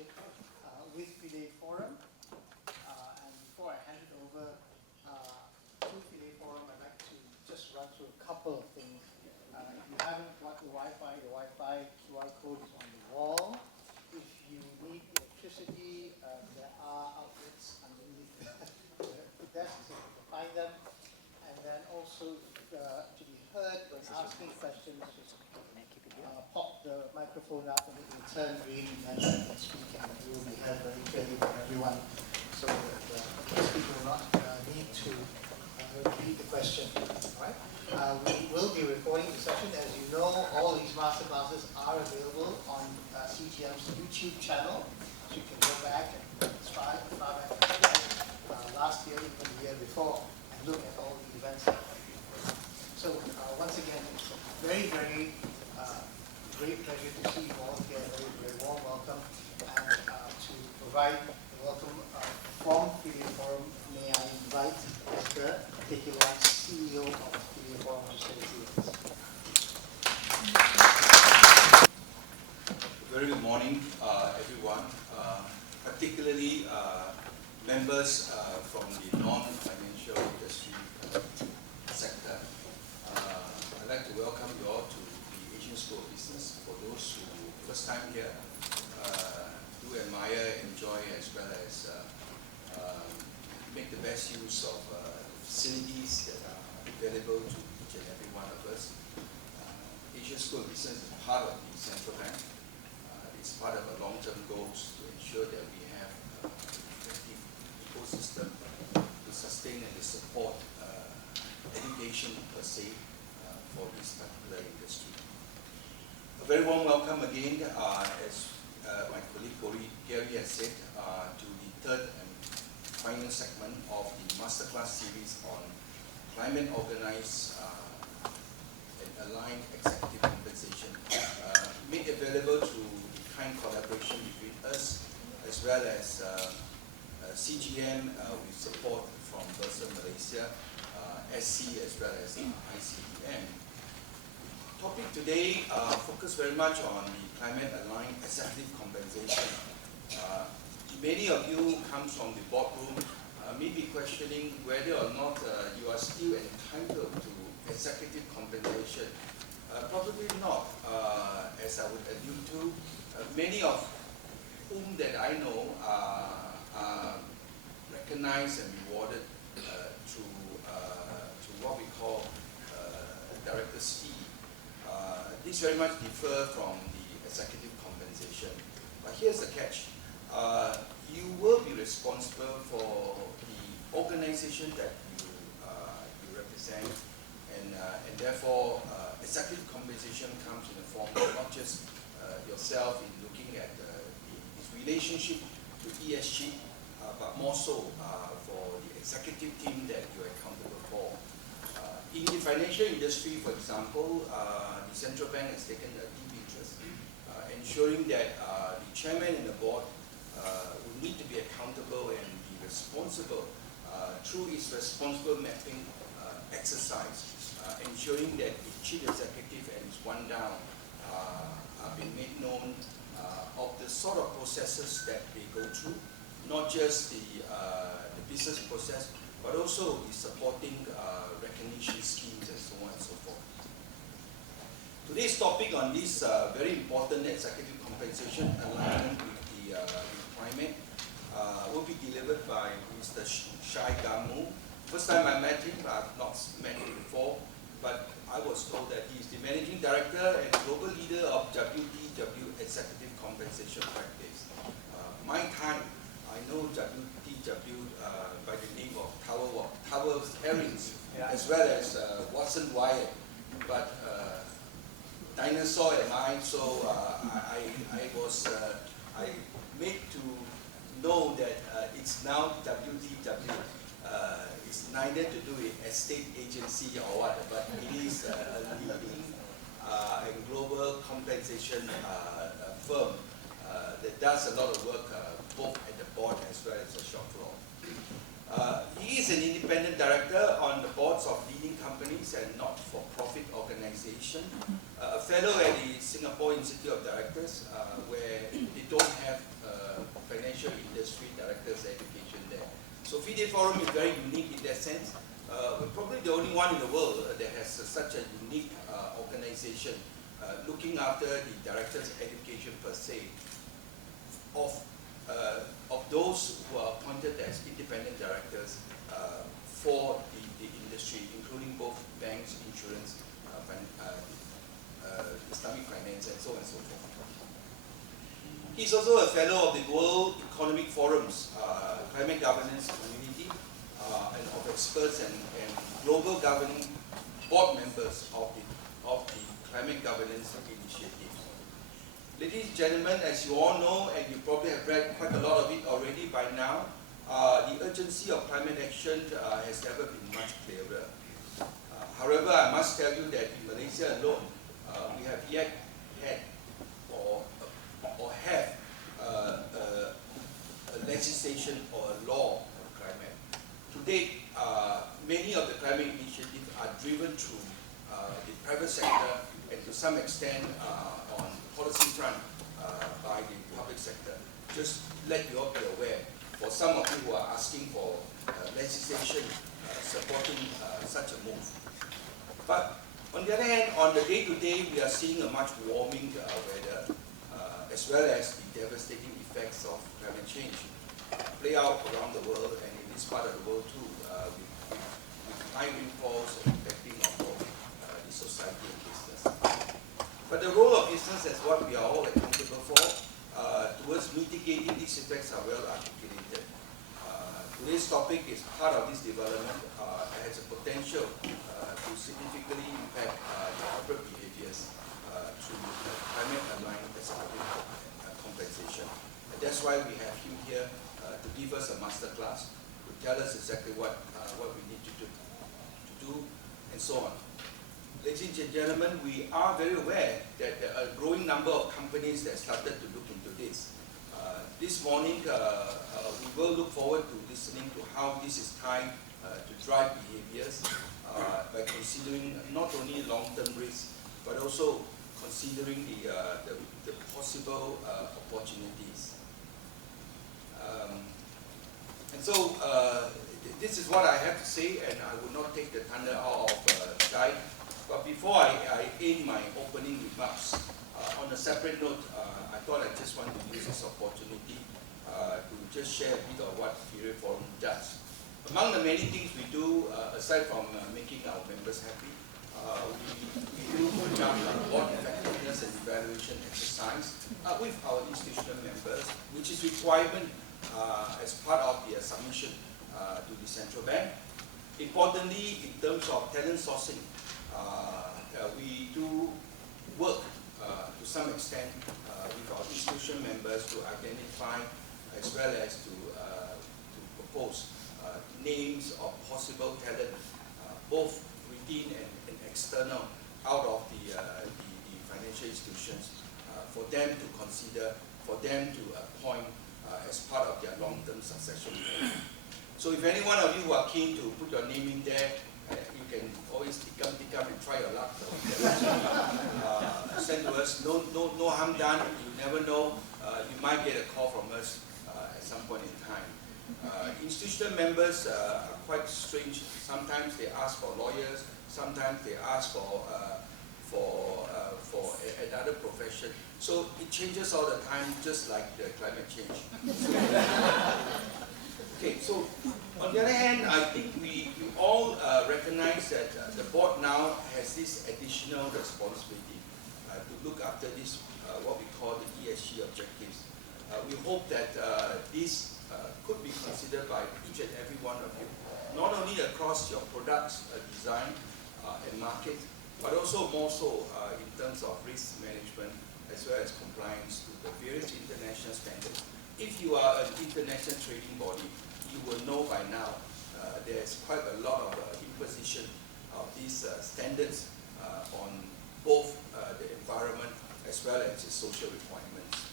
partnership with FIDE Forum. And before I hand it over to FIDE Forum, I'd like to just run through a couple of things. If you haven't got the Wi-Fi QR code is on the wall. If you need electricity, there are outlets underneath the desks, so you can find them. And then also to be heard when asking questions, just pop the microphone up and it will turn green and then you can speak and you will be heard very clearly by everyone, so that the speaker will not need to repeat the question. All right? We will be recording the session. As you know, all these masterclasses are available on CGM's YouTube channel, so you can go back and try last year, even the year before, and look at all the events that we did. So once again, it's a very, very great pleasure to see you all here. Very, very warm welcome. And to provide the welcome from FIDE Forum, may I invite Mr. Luan, CEO of FIDE Forum, to say a few words. Very good morning, everyone, particularly members from the non-financial industry sector. I'd like to welcome you all to the Asian School of Business. For those who first time here, do admire, enjoy, as well as make the best use of facilities that are available to each and every one of us. Asian School of Business is part of the central bank. It's part of our long-term goals to ensure that we have an effective ecosystem to sustain and to support education per se for this particular industry. A very warm welcome again, as my colleague Gary has said, to the third and final segment of the Masterclass series on climate organized and aligned executive compensation, made available through the kind collaboration between us as well as CGM with support from Bursa Malaysia, SC as well as ICDM. Topic today focus very much on the climate aligned executive compensation. Many of you come from the boardroom, may be questioning whether or not you are still entitled to executive compensation. Probably not, as I would allude to. Many of whom that I know are recognized and rewarded through what we call director's fee. These very much differ from the executive compensation. But here's the catch. You will be responsible for the organization that you represent, and therefore executive compensation comes in the form of not just yourself in looking at its relationship to ESG, but more so for the executive team that you are accountable for. In the financial industry, for example, the central bank has taken a deep interest, ensuring that the chairman and the board will need to be accountable and be responsible through its responsible mapping exercise, ensuring that the chief executive and his one down are being made known of the sort of processes that they go through, not just the business process, but also the supporting recognition schemes and so on and so forth. Today's topic on this very important executive compensation alignment with the climate will be delivered by Mr. Shai Ganu. First time I met him, I've not met him before, but I was told that he is the Managing Director and Global Leader of WTW Executive Compensation Practice. My time, I know WTW by the name of Tower Herrings, as well as Watson Wyatt, but dinosaur am I, so I made to know that it's now WTW. It's neither to do with estate agency or what, but it is a leading and global compensation firm that does a lot of work both at the board as well as the shop floor. He is an independent director on the boards of leading companies and not-for-profit organizations, a fellow at the Singapore Institute of Directors, where they don't have financial industry directors education there. So FIDE Forum is very unique in that sense. We're probably the only one in the world that has such a unique organization looking after the directors education per se of those who are appointed as independent directors for the industry, including both banks, insurance, Islamic finance, and so on and so forth. He's also a fellow of the World Economic Forum's climate governance community and of experts and global governing board members of the climate governance initiatives. Ladies and gentlemen, as you all know, and you probably have read quite a lot of it already by now, the urgency of climate action has never been much clearer. However, I must tell you that in Malaysia alone, we have yet had or have a legislation or a law on climate. To date, many of the climate initiatives are driven through the private sector and to some extent on policy front by the public sector. Just let you all be aware, for some of you who are asking for legislation supporting such a move. But on the other hand, on the day-to-day, we are seeing a much warming weather, as well as the devastating effects of climate change play out around the world, and in this part of the world too, with high rainfalls affecting on both the society and business. But the role of business, as what we are all accountable for, towards mitigating these effects are well articulated. Today's topic is part of this development and has a potential to significantly impact the corporate behaviors through climate-aligned compensation. And that's why we have him here to give us a masterclass, to tell us exactly what we need to do, and so on. Ladies and gentlemen, we are very aware that there are a growing number of companies that started to look into this. This morning, we will look forward to listening to how this is tied to drive behaviors by considering not only long-term risks, but also considering the possible opportunities. And so, this is what I have to say, and I will not take the thunder out of Shai. But before I end my opening remarks, on a separate note, I thought I just want to use this opportunity to just share a bit of what FIDE Forum does. Among the many things we do, aside from making our members happy, we do conduct board effectiveness and evaluation exercise with our institutional members, which is requirement as part of the submission to the central bank. Importantly, in terms of talent sourcing, we do work to some extent with our institutional members to identify as well as to propose names of possible talent, both within and external, out of the financial institutions, for them to consider, for them to appoint as part of their long-term succession plan. So if any one of you who are keen to put your name in there, you can always pick up and try your luck. Send to us. No harm done. You never know. You might get a call from us at some point in time. Institutional members are quite strange. Sometimes they ask for lawyers. Sometimes they ask for another profession. So it changes all the time, just like the climate change. Okay, so on the other hand, I think we all recognize that the board now has this additional responsibility to look after this, what we call the ESG objectives. We hope that this could be considered by each and every one of you, not only across your products design and market, but also more so in terms of risk management as well as compliance to the various international standards. If you are an international trading body, you will know by now there's quite a lot of imposition of these standards on both the environment as well as the social requirements.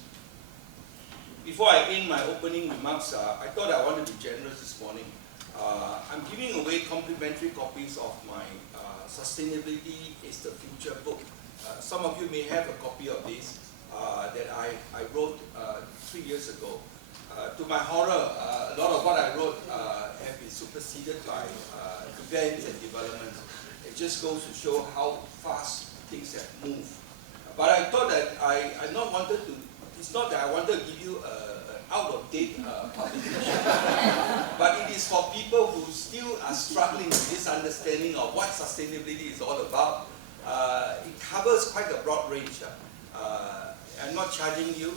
Before I end my opening remarks, I thought I wanted to be generous this morning. I'm giving away complimentary copies of my Sustainability is the Future book. Some of you may have a copy of this that I wrote 3 years ago. To my horror, a lot of what I wrote have been superseded by events and developments. It just goes to show how fast things have moved. But I thought that it's not that I wanted to give you an out-of-date publication, but it is for people who still are struggling with this understanding of what sustainability is all about. It covers quite a broad range. I'm not charging you.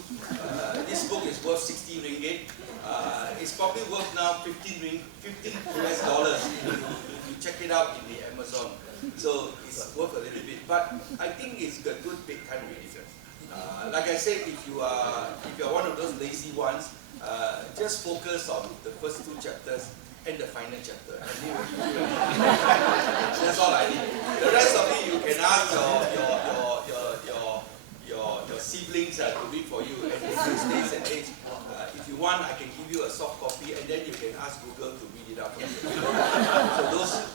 This book is worth 60 ringgit. It's probably worth now 15 US dollars if you check it out in the Amazon. So it's worth a little bit. But I think it's a good big time reading. Like I said, if you're one of those lazy ones, just focus on the first 2 chapters and the final chapter. That's all I need. The rest of it you can ask your siblings to read for you, and in these days and age, if you want, I can give you a soft copy, and then you can ask Google to read it out for you. So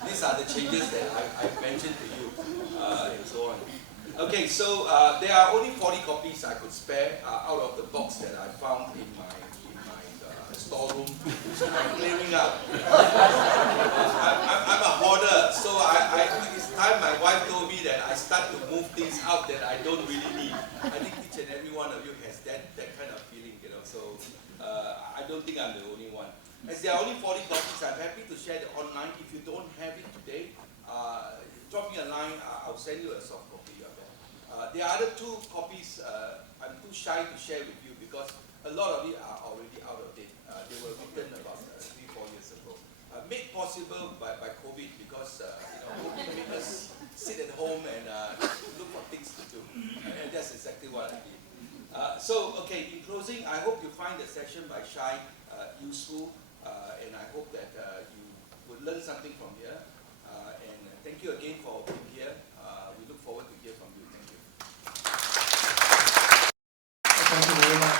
these are the changes that I've mentioned to you, and so on. Okay, so there are only 40 copies I could spare out of the box that I found in my storeroom, which I'm clearing out. I'm a hoarder, so it's time my wife told me that I start to move things out that I don't really need. I think each and every one of you has that kind of feeling, so I don't think I'm the only one. As there are only 40 copies, I'm happy to share it online. If you don't have it today, drop me a line, I'll send you a soft copy of that. There are other 2 copies I'm too shy to share with you because a lot of it are already out of date. They were written about 3-4 years ago. Made possible by COVID because COVID made us sit at home and look for things to do. And that's exactly what I did. Okay, in closing, I hope you find the session by Shai useful, and I hope that you would learn something from here. And thank you again for being here. We look forward to hear from you. Thank you. Thank you very much.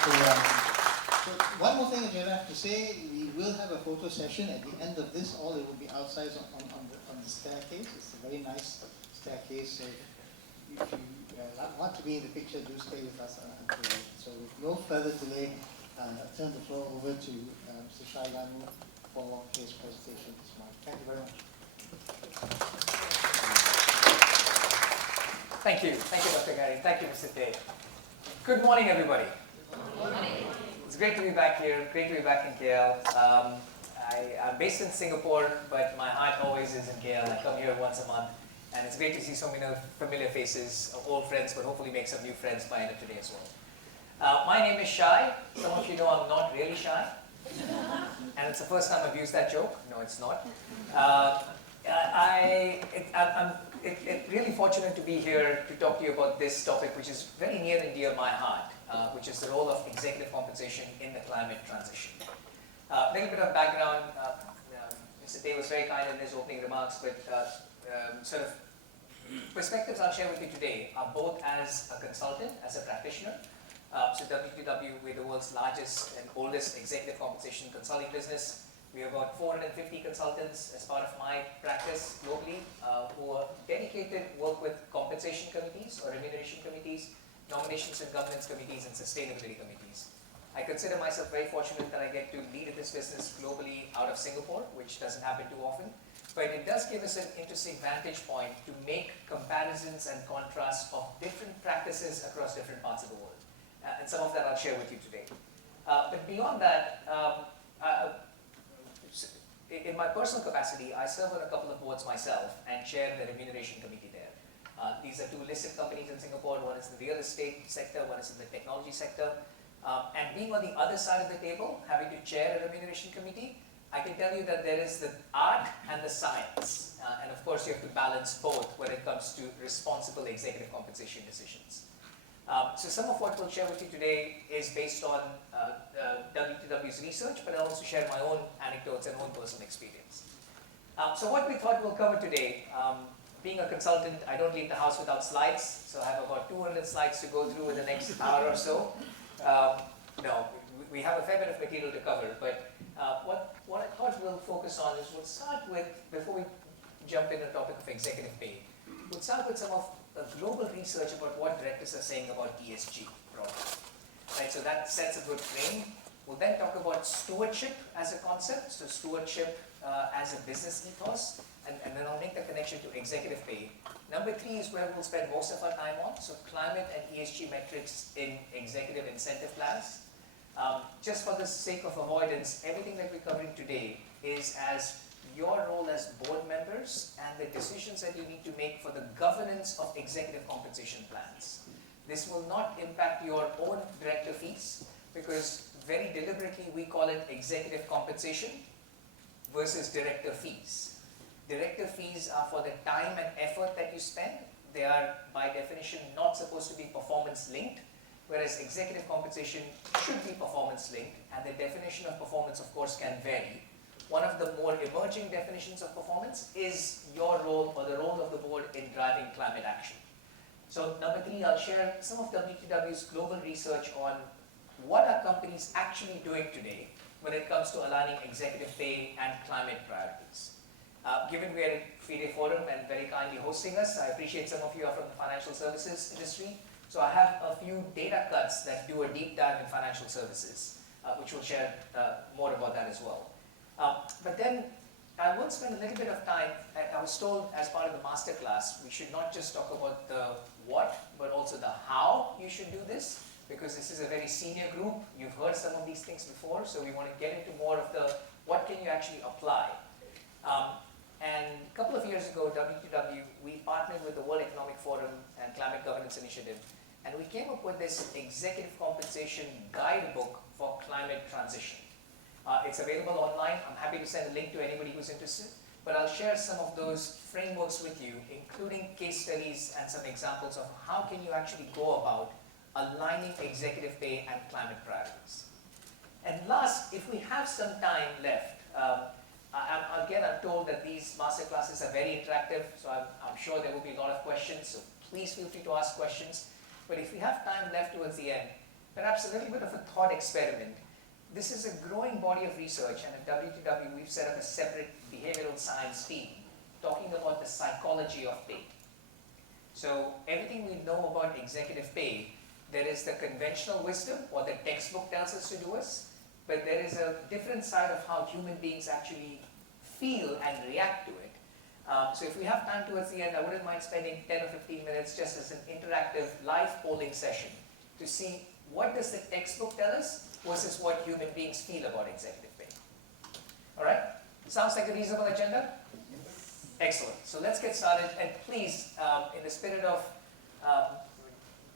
So one more thing that you have to say, we will have a photo session at the end of this. All it will be outside on the staircase. It's a very nice staircase. So if you want to be in the picture, do stay with us until then. So with no further delay, I'll turn the floor over to Mr. Shai Ganu for his presentation this morning. Thank you very much. Thank you, Dr. Gary. Thank you, Mr. Day. Good morning, everybody. Good morning. It's great to be back here. Great to be back in KL. I'm based in Singapore, but my heart always is in KL. I come here once a month, and it's great to see so many familiar faces, old friends, but hopefully make some new friends by the end of today as well. My name is Shai. Some of you know I'm not really shy, and it's the first time I've used that joke. No, it's not. I'm really fortunate to be here to talk to you about this topic, which is very near and dear my heart, which is the role of executive compensation in the climate transition. A little bit of background. Mr. Day was very kind in his opening remarks, but sort of perspectives I'll share with you today are both as a consultant, as a practitioner. So WTW, we're the world's largest and oldest executive compensation consulting business. We have about 450 consultants as part of my practice globally who are dedicated, work with compensation committees or remuneration committees, nominations and governance committees, and sustainability committees. I consider myself very fortunate that I get to lead this business globally out of Singapore, which doesn't happen too often. But it does give us an interesting vantage point to make comparisons and contrasts of different practices across different parts of the world. And some of that I'll share with you today. But beyond that, in my personal capacity, I serve on a couple of boards myself and chair the remuneration committee there. These are 2 listed companies in Singapore. One is in the real estate sector, one is in the technology sector. And being on the other side of the table, having to chair a remuneration committee, I can tell you that there is the art and the science. And of course, you have to balance both when it comes to responsible executive compensation decisions. So some of what we'll share with you today is based on WTW's research, but I'll also share my own anecdotes and own personal experience. So what we thought we'll cover today, being a consultant, I don't leave the house without slides, so I have about 200 slides to go through in the next hour or so. No, we have a fair bit of material to cover, but what I thought we'll focus on is we'll start with, before we jump into the topic of executive pay, we'll start with some of the global research about what directors are saying about ESG broadly. Right, so that sets a good frame. We'll then talk about stewardship as a concept, so stewardship as a business ethos, and then I'll make the connection to executive pay. Number 3 is where we'll spend most of our time on, so climate and ESG metrics in executive incentive plans. Just for the sake of avoidance, everything that we're covering today is as your role as board members and the decisions that you need to make for the governance of executive compensation plans. This will not impact your own director fees, because very deliberately we call it executive compensation versus director fees. Director fees are for the time and effort that you spend. They are by definition not supposed to be performance linked, whereas executive compensation should be performance linked, and the definition of performance of course can vary. One of the more emerging definitions of performance is your role or the role of the board in driving climate action. So number 3, I'll share some of WTW's global research on what are companies actually doing today when it comes to aligning executive pay and climate priorities. Given we are at FIDE Forum and very kindly hosting us, I appreciate some of you are from the financial services industry. So I have a few data cuts that do a deep dive in financial services, which we'll share more about that as well. But then I will spend a little bit of time. I was told as part of the masterclass, we should not just talk about the what, but also the how you should do this, because this is a very senior group. You've heard some of these things before, so we want to get into more of the what can you actually apply. And a couple of years ago, WTW, we partnered with the World Economic Forum and Climate Governance Initiative, and we came up with this executive compensation guidebook for climate transition. It's available online. I'm happy to send a link to anybody who's interested, but I'll share some of those frameworks with you, including case studies and some examples of how can you actually go about aligning executive pay and climate priorities. And last, if we have some time left, again, I'm told that these master classes are very interactive, so I'm sure there will be a lot of questions, so please feel free to ask questions. But if we have time left towards the end, perhaps a little bit of a thought experiment. This is a growing body of research, and at WTW we've set up a separate behavioral science team talking about the psychology of pay. So everything we know about executive pay, there is the conventional wisdom, what the textbook tells us to do us, but there is a different side of how human beings actually feel and react to it. So if we have time towards the end, I wouldn't mind spending 10 or 15 minutes just as an interactive live polling session to see what does the textbook tell us versus what human beings feel about executive pay. All right? Sounds like a reasonable agenda? Excellent. So let's get started. And please, in the spirit of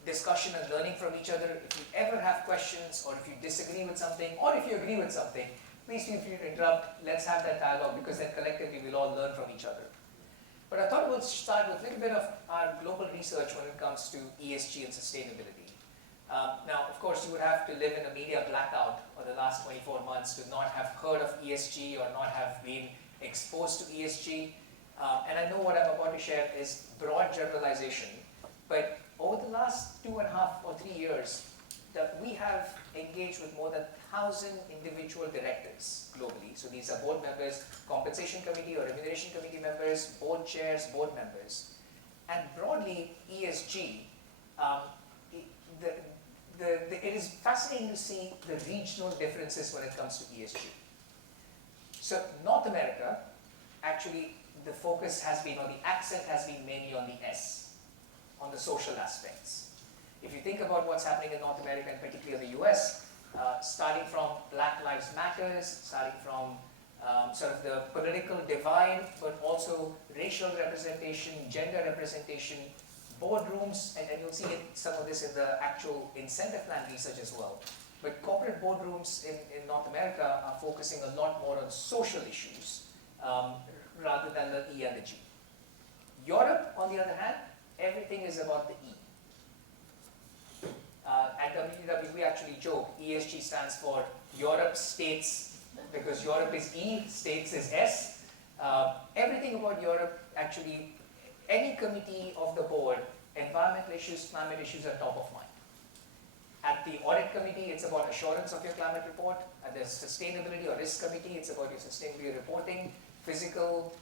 discussion and learning from each other, if you ever have questions, or if you disagree with something, or if you agree with something, please feel free to interrupt. Let's have that dialogue, because then collectively we'll all learn from each other. But I thought we'll start with a little bit of our global research when it comes to ESG and sustainability. Now, of course, you would have to live in a media blackout for the last 24 months to not have heard of ESG or not have been exposed to ESG. And I know what I'm about to share is broad generalization, but over the last 2.5 or 3 years, that we have engaged with more than 1,000 individual directors globally. So these are board members, compensation committee or remuneration committee members, board chairs, board members. And broadly, ESG, it is fascinating to see the regional differences when it comes to ESG. So North America, actually the focus has been, or the accent has been mainly on the S, on the social aspects. If you think about what's happening in North America, and particularly the US, starting from Black Lives Matters, starting from sort of the political divide, but also racial representation, gender representation, boardrooms, and you'll see some of this in the actual incentive plan research as well. But corporate boardrooms in North America are focusing a lot more on social issues rather than the E and the G. Europe, on the other hand, everything is about the E. At WTW, we actually joke, ESG stands for Europe States, because Europe is E, States is S. Everything about Europe, actually, any committee of the board, environmental issues, climate issues are top of mind. At the audit committee, it's about assurance of your climate report. At the sustainability or risk committee, it's about your sustainability reporting, physical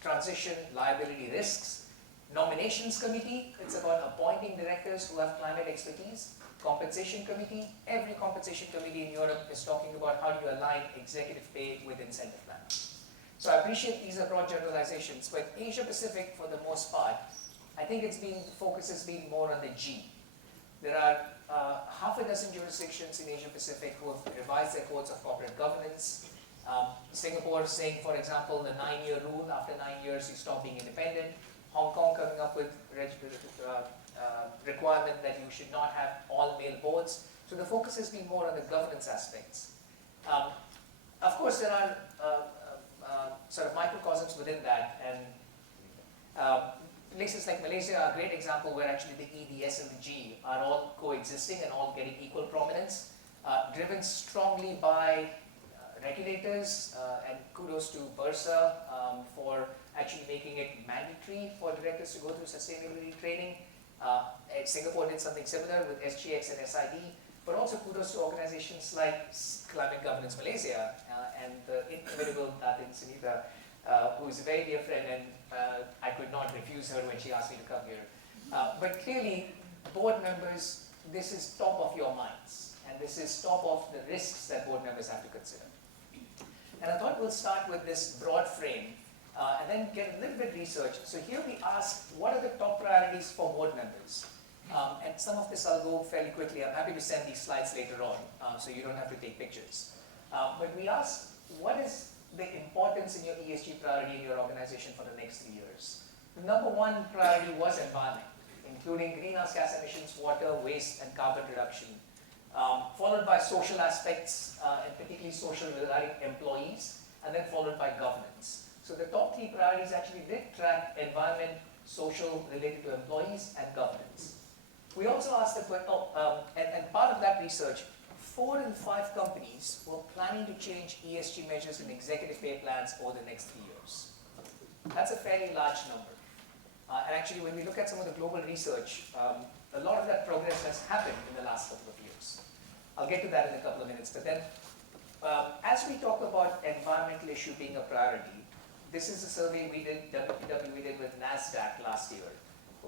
transition, liability risks. Nominations committee, it's about appointing directors who have climate expertise. Compensation committee, every compensation committee in Europe is talking about how do you align executive pay with incentive plan. So I appreciate these are broad generalizations, but Asia Pacific, for the most part, I think focus has been more on the G. There are half a dozen jurisdictions in Asia Pacific who have revised their codes of corporate governance. Singapore saying, for example, the 9-year rule, after 9 years you stop being independent. Hong Kong coming up with requirement that you should not have all male boards. So the focus has been more on the governance aspects. Of course, there are sort of microcosms within that, and places like Malaysia are a great example where actually the E, the S, and the G are all coexisting and all getting equal prominence, driven strongly by regulators, and kudos to Bursa for actually making it mandatory for directors to go through sustainability training. Singapore did something similar with SGX and SID, but also kudos to organizations like Climate Governance Malaysia and the inimitable Datin Sunita, who is a very dear friend, and I could not refuse her when she asked me to come here. But clearly, board members, this is top of your minds, and this is top of the risks that board members have to consider. And I thought we'll start with this broad frame and then get a little bit research. So here we asked, what are the top priorities for board members? And some of this I'll go fairly quickly. I'm happy to send these slides later on, so you don't have to take pictures. But we asked, what is the importance in your ESG priority in your organization for the next 3 years? The number one priority was environment, including greenhouse gas emissions, water, waste, and carbon reduction. Followed by social aspects, and particularly social regarding employees, and then followed by governance. So the top 3 priorities actually did track environment, social related to employees, and governance. We also asked the question, and part of that research, 4 in 5 companies were planning to change ESG measures in executive pay plans over the next 3 years. That's a fairly large number. And actually, when we look at some of the global research, a lot of that progress has happened in the last couple of years. I'll get to that in a couple of minutes. But then, as we talk about environmental issue being a priority, this is a survey we did, WPW we did with NASDAQ last year.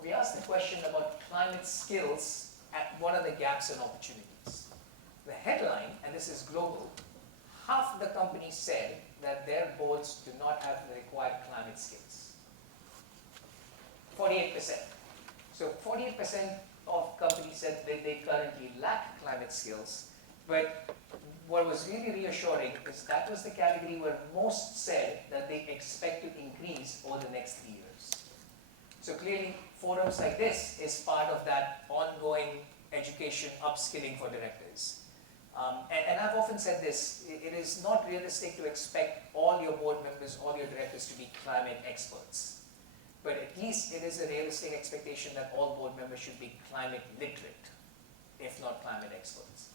We asked the question about climate skills and what are the gaps and opportunities. The headline, and this is global, half the companies said that their boards do not have the required climate skills. 48%. So 48% of companies said that they currently lack climate skills, but what was really reassuring is that was the category where most said that they expect to increase over the next 3 years. So clearly, forums like this is part of that ongoing education, upskilling for directors. And I've often said this, it is not realistic to expect all your board members, all your directors to be climate experts. But at least it is a realistic expectation that all board members should be climate literate, if not climate experts.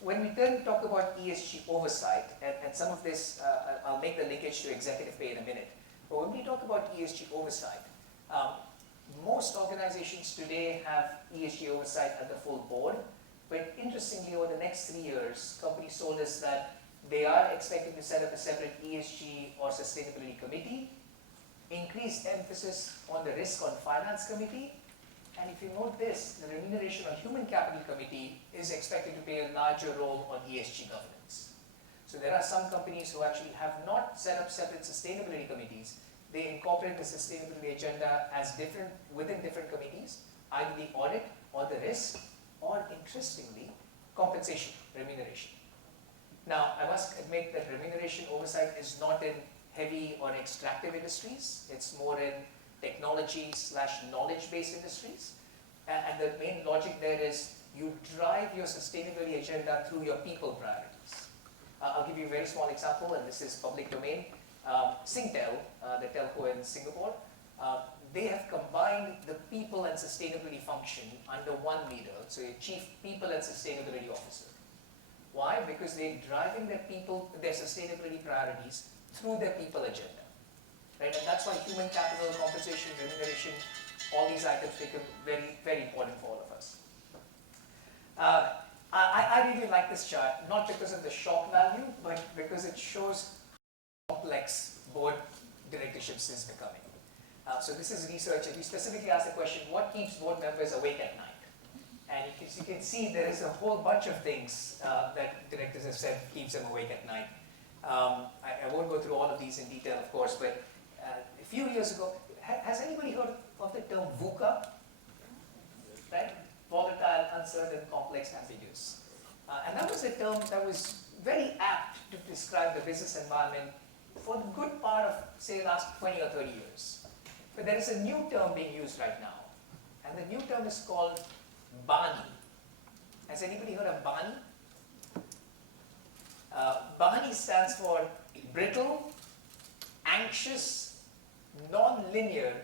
When we then talk about ESG oversight, and some of this, I'll make the linkage to executive pay in a minute, but when we talk about ESG oversight, most organizations today have ESG oversight at the full board, but interestingly, over the next 3 years, companies told us that they are expecting to set up a separate ESG or sustainability committee, increased emphasis on the risk on finance committee, and if you note this, the remuneration on human capital committee is expected to play a larger role on ESG governance. So there are some companies who actually have not set up separate sustainability committees. They incorporate the sustainability agenda as different within different committees, either the audit or the risk, or interestingly, compensation, remuneration. Now, I must admit that remuneration oversight is not in heavy or extractive industries. It's more in technology/knowledge-based industries. And the main logic there is you drive your sustainability agenda through your people priorities. I'll give you a very small example, and this is public domain. Singtel, the telco in Singapore, they have combined the people and sustainability function under one leader, so a chief people and sustainability officer. Why? Because they're driving their sustainability priorities through their people agenda. Right? And that's why human capital, compensation, remuneration, all these items become very, very important for all of us. I really like this chart, not because of the shock value, but because it shows how complex board directorships is becoming. So this is research, and we specifically asked the question, what keeps board members awake at night? And you can see there is a whole bunch of things that directors have said keeps them awake at night. I won't go through all of these in detail, of course, but a few years ago, has anybody heard of the term VUCA? Right? Volatile, uncertain, complex, ambiguous. And that was a term that was very apt to describe the business environment for the good part of, say, last 20 or 30 years. But there is a new term being used right now, and the new term is called BANI. Has anybody heard of BANI? BANI stands for brittle, anxious, non-linear,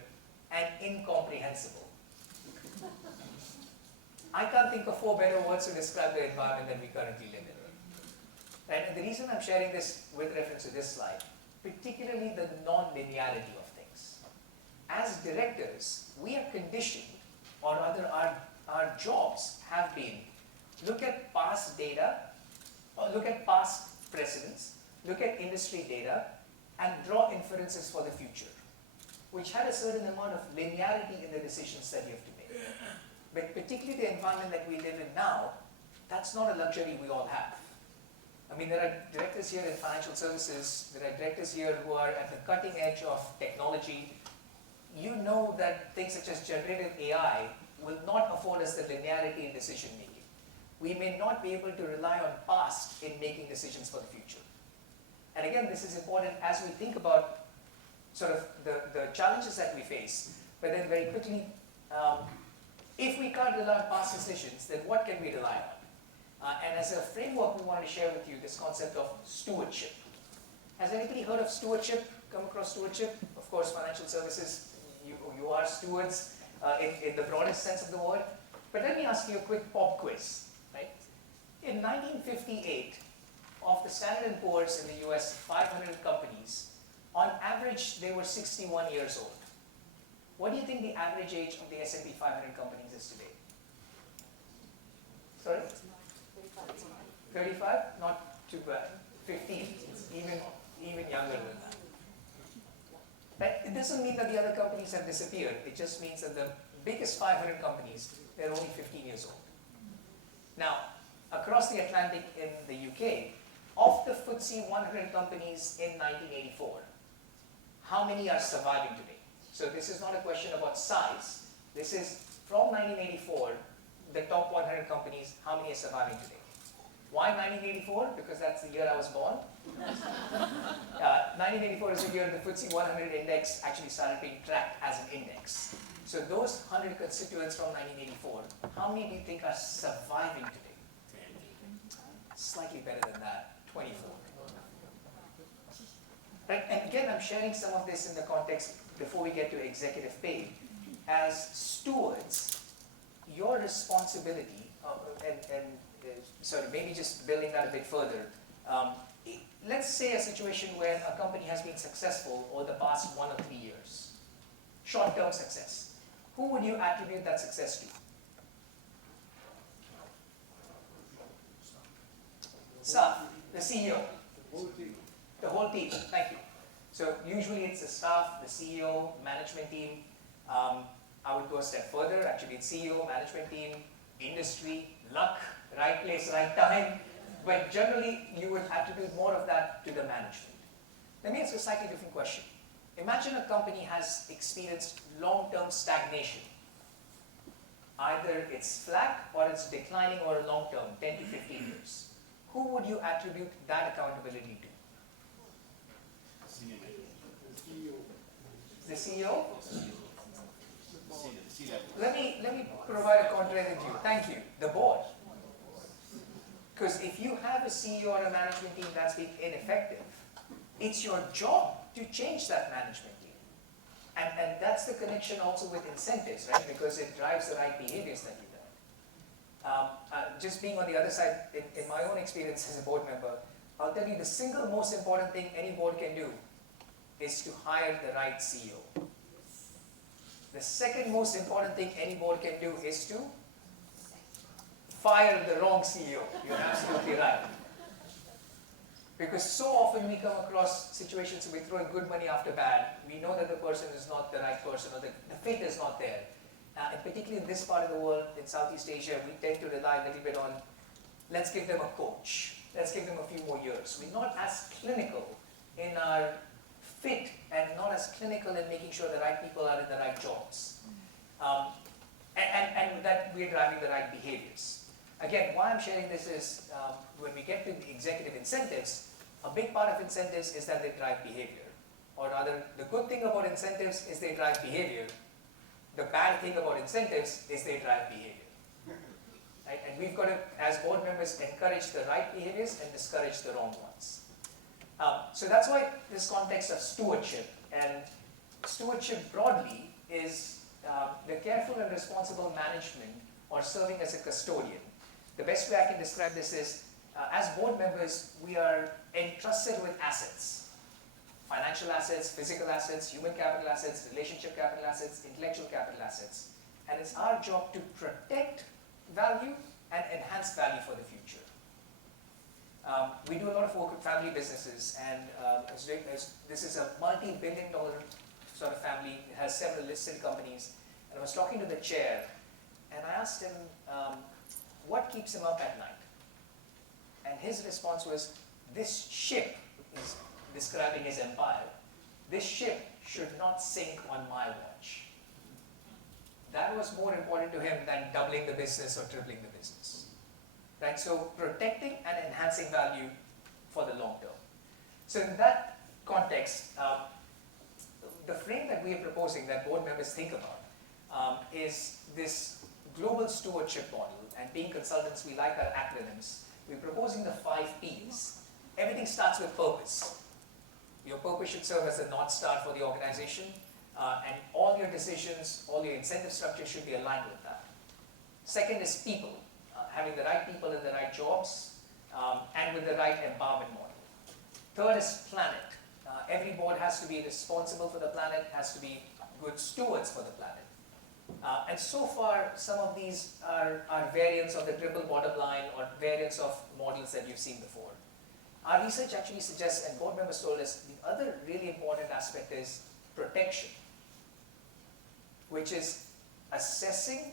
and incomprehensible. I can't think of 4 better words to describe the environment that we currently live in. Right? And the reason I'm sharing this with reference to this slide, particularly the non-linearity of things. As directors, we are conditioned, or rather our jobs have been, look at past data, or look at past precedents, look at industry data, and draw inferences for the future, which had a certain amount of linearity in the decisions that you have to make. But particularly the environment that we live in now, that's not a luxury we all have. I mean, there are directors here in financial services, there are directors here who are at the cutting edge of technology. You know that things such as generative AI will not afford us the linearity in decision making. We may not be able to rely on past in making decisions for the future. And again, this is important as we think about sort of the challenges that we face, but then very quickly, if we can't rely on past decisions, then what can we rely on? And as a framework, we want to share with you this concept of stewardship. Has anybody heard of stewardship? Come across stewardship? Of course, financial services, you are stewards in the broadest sense of the word. But let me ask you a quick pop quiz. Right? In 1958, of the Standard & Poor's in the US 500 companies, on average, they were 61 years old. What do you think the average age of the S&P 500 companies is today? Sorry? 35? Not too bad. 15. Even younger than that. But it doesn't mean that the other companies have disappeared. It just means that the biggest 500 companies, they're only 15 years old. Now, across the Atlantic in the UK, of the FTSE 100 companies in 1984, how many are surviving today? So this is not a question about size. This is from 1984, the top 100 companies, how many are surviving today? Why 1984? Because that's the year I was born. 1984 is the year the FTSE 100 index actually started being tracked as an index. So those 100 constituents from 1984, how many do you think are surviving today? Slightly better than that, 24. Right? And again, I'm sharing some of this in the context before we get to executive pay. As stewards, your responsibility, sorry, maybe just building that a bit further. Let's say a situation where a company has been successful over the past 1 or 3 years. Short-term success. Who would you attribute that success to? Staff, the CEO. The whole team, thank you. So usually it's the staff, the CEO, management team. I would go a step further. Actually, it's CEO, management team, industry, luck, right place, right time. But generally, you would attribute more of that to the management. Let me ask you a slightly different question. Imagine a company has experienced long-term stagnation. Either it's flat or it's declining over a long term, 10 to 15 years. Who would you attribute that accountability to? The CEO? Let me provide a contrarian view. Thank you. The board. Because if you have a CEO or a management team that's been ineffective, it's your job to change that management team. And that's the connection also with incentives, right? Because it drives the right behaviors that you learn. Just being on the other side, in my own experience as a board member, I'll tell you the single most important thing any board can do is to hire the right CEO. The second most important thing any board can do is to fire the wrong CEO. You're absolutely right. Because so often we come across situations where we throw in good money after bad. We know that the person is not the right person, or the fit is not there. And particularly in this part of the world, in Southeast Asia, we tend to rely a little bit on, let's give them a coach. Let's give them a few more years. We're not as clinical in our fit and not as clinical in making sure the right people are in the right jobs. And that we're driving the right behaviors. Again, why I'm sharing this is when we get to the executive incentives, a big part of incentives is that they drive behavior. Or rather, the good thing about incentives is they drive behavior. The bad thing about incentives is they drive behavior. Right? And we've got to, as board members, encourage the right behaviors and discourage the wrong ones. So that's why this context of stewardship, and stewardship broadly is the careful and responsible management or serving as a custodian. The best way I can describe this is, as board members, we are entrusted with assets. Financial assets, physical assets, human capital assets, relationship capital assets, intellectual capital assets. And it's our job to protect value and enhance value for the future. We do a lot of work with family businesses, and this is a multi-billion-dollar sort of family. It has several listed companies. And I was talking to the chair, and I asked him, what keeps him up at night? And his response was, this ship, is describing his empire, this ship should not sink on my watch. That was more important to him than doubling the business or tripling the business. Right? So protecting and enhancing value for the long term. So in that context, the frame that we are proposing that board members think about is this global stewardship model. And being consultants, we like our acronyms. We're proposing the 5 Ps. Everything starts with purpose. Your purpose should serve as a North Star for the organization, and all your decisions, all your incentive structure should be aligned with that. Second is people, having the right people in the right jobs, and with the right empowerment model. Third is planet. Every board has to be responsible for the planet, has to be good stewards for the planet. And so far, some of these are variants of the triple bottom line or variants of models that you've seen before. Our research actually suggests, and board members told us, the other really important aspect is protection, which is assessing,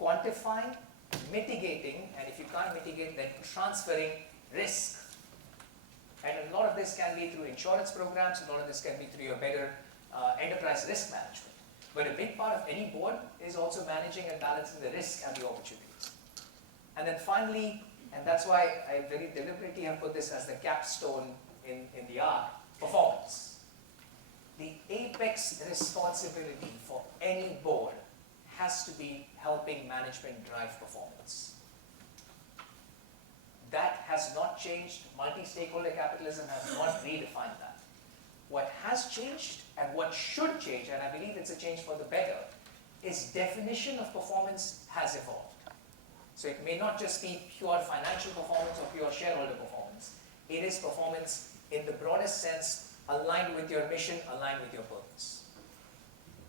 quantifying, mitigating, and if you can't mitigate, then transferring risk. And a lot of this can be through insurance programs, a lot of this can be through your better enterprise risk management. But a big part of any board is also managing and balancing the risk and the opportunities. And then finally, and that's why I very deliberately have put this as the capstone in the arc, performance. The apex responsibility for any board has to be helping management drive performance. That has not changed. Multi-stakeholder capitalism has not redefined that. What has changed and what should change, and I believe it's a change for the better, is definition of performance has evolved. So it may not just be pure financial performance or pure shareholder performance. It is performance in the broadest sense, aligned with your mission, aligned with your purpose.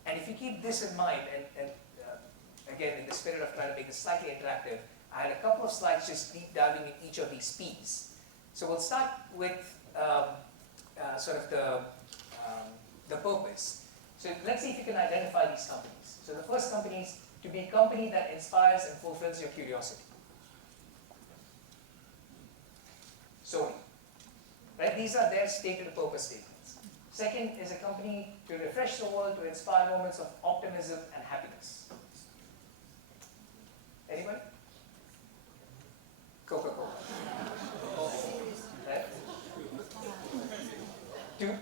And if you keep this in mind, and again, in the spirit of trying to make this slightly interactive, I had a couple of slides just deep diving in each of these P's. So we'll start with sort of the purpose. So let's see if you can identify these companies. So the first company is to be a company that inspires and fulfills your curiosity. So, right, these are their stated purpose statements. Second is a company to refresh the world, to inspire moments of optimism and happiness. Anybody? Coca-Cola. Right?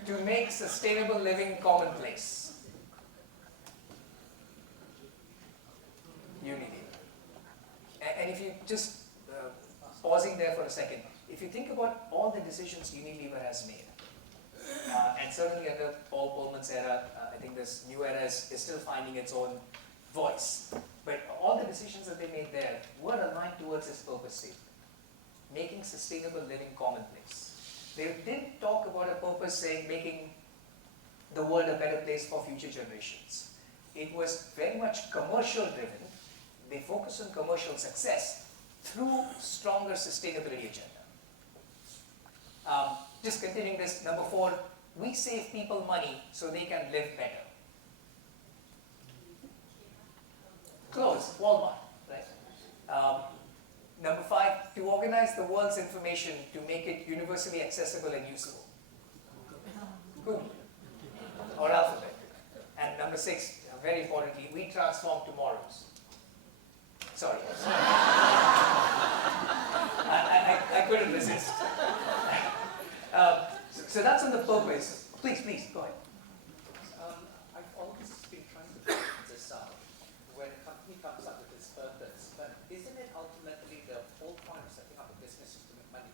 To make sustainable living commonplace. Unity. And if you just pausing there for a second, if you think about all the decisions Unilever has made, and certainly under Paul Pullman's era, I think this new era is still finding its own voice. But all the decisions that they made there were aligned towards its purpose statement, making sustainable living commonplace. They didn't talk about a purpose saying making the world a better place for future generations. It was very much commercial driven. They focused on commercial success through stronger sustainability agenda. just continuing this, number 4, we save people money so they can live better. Close, Walmart, right? Number 5, to organize the world's information to make it universally accessible and useful. Google or Alphabet. And number 6, very importantly, we transform tomorrows. Sorry. I couldn't resist. So that's on the purpose. Please, go ahead. I've always been trying to figure this out when a company comes up with its purpose, but isn't it ultimately the whole point of setting up a business is to make money?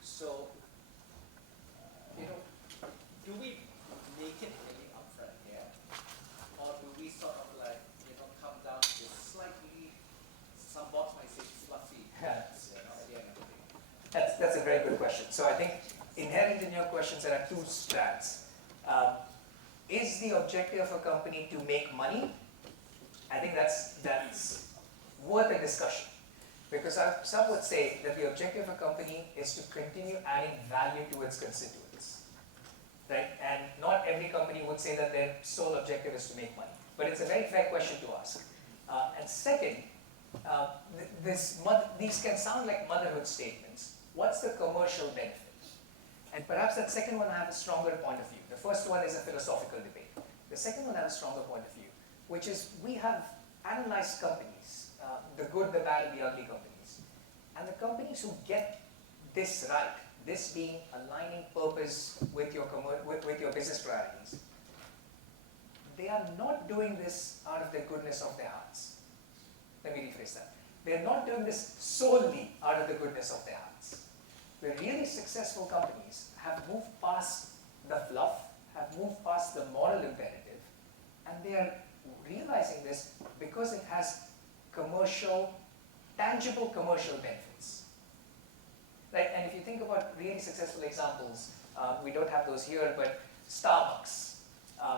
So, do we make it really upfront here, or do we sort of like, come down to this slightly, some bots might say fluffy, at the end of the day? That's a very good question. So I think inherent in your questions there are 2 strands. Is the objective of a company to make money? I think that's worth a discussion. Because some would say that the objective of a company is to continue adding value to its constituents. Right? And not every company would say that their sole objective is to make money. But it's a very fair question to ask. And second, these can sound like motherhood statements. What's the commercial benefit? And perhaps that second one I have a stronger point of view. The first one is a philosophical debate. The second one I have a stronger point of view, which is we have analyzed companies, the good, the bad, and the ugly companies. And the companies who get this right, this being aligning purpose with your business priorities, they are not doing this out of the goodness of their hearts. Let me rephrase that. They're not doing this solely out of the goodness of their hearts. The really successful companies have moved past the fluff, have moved past the moral imperative, and they are realizing this because it has tangible commercial benefits. Right? And if you think about really successful examples, we don't have those here, but Starbucks.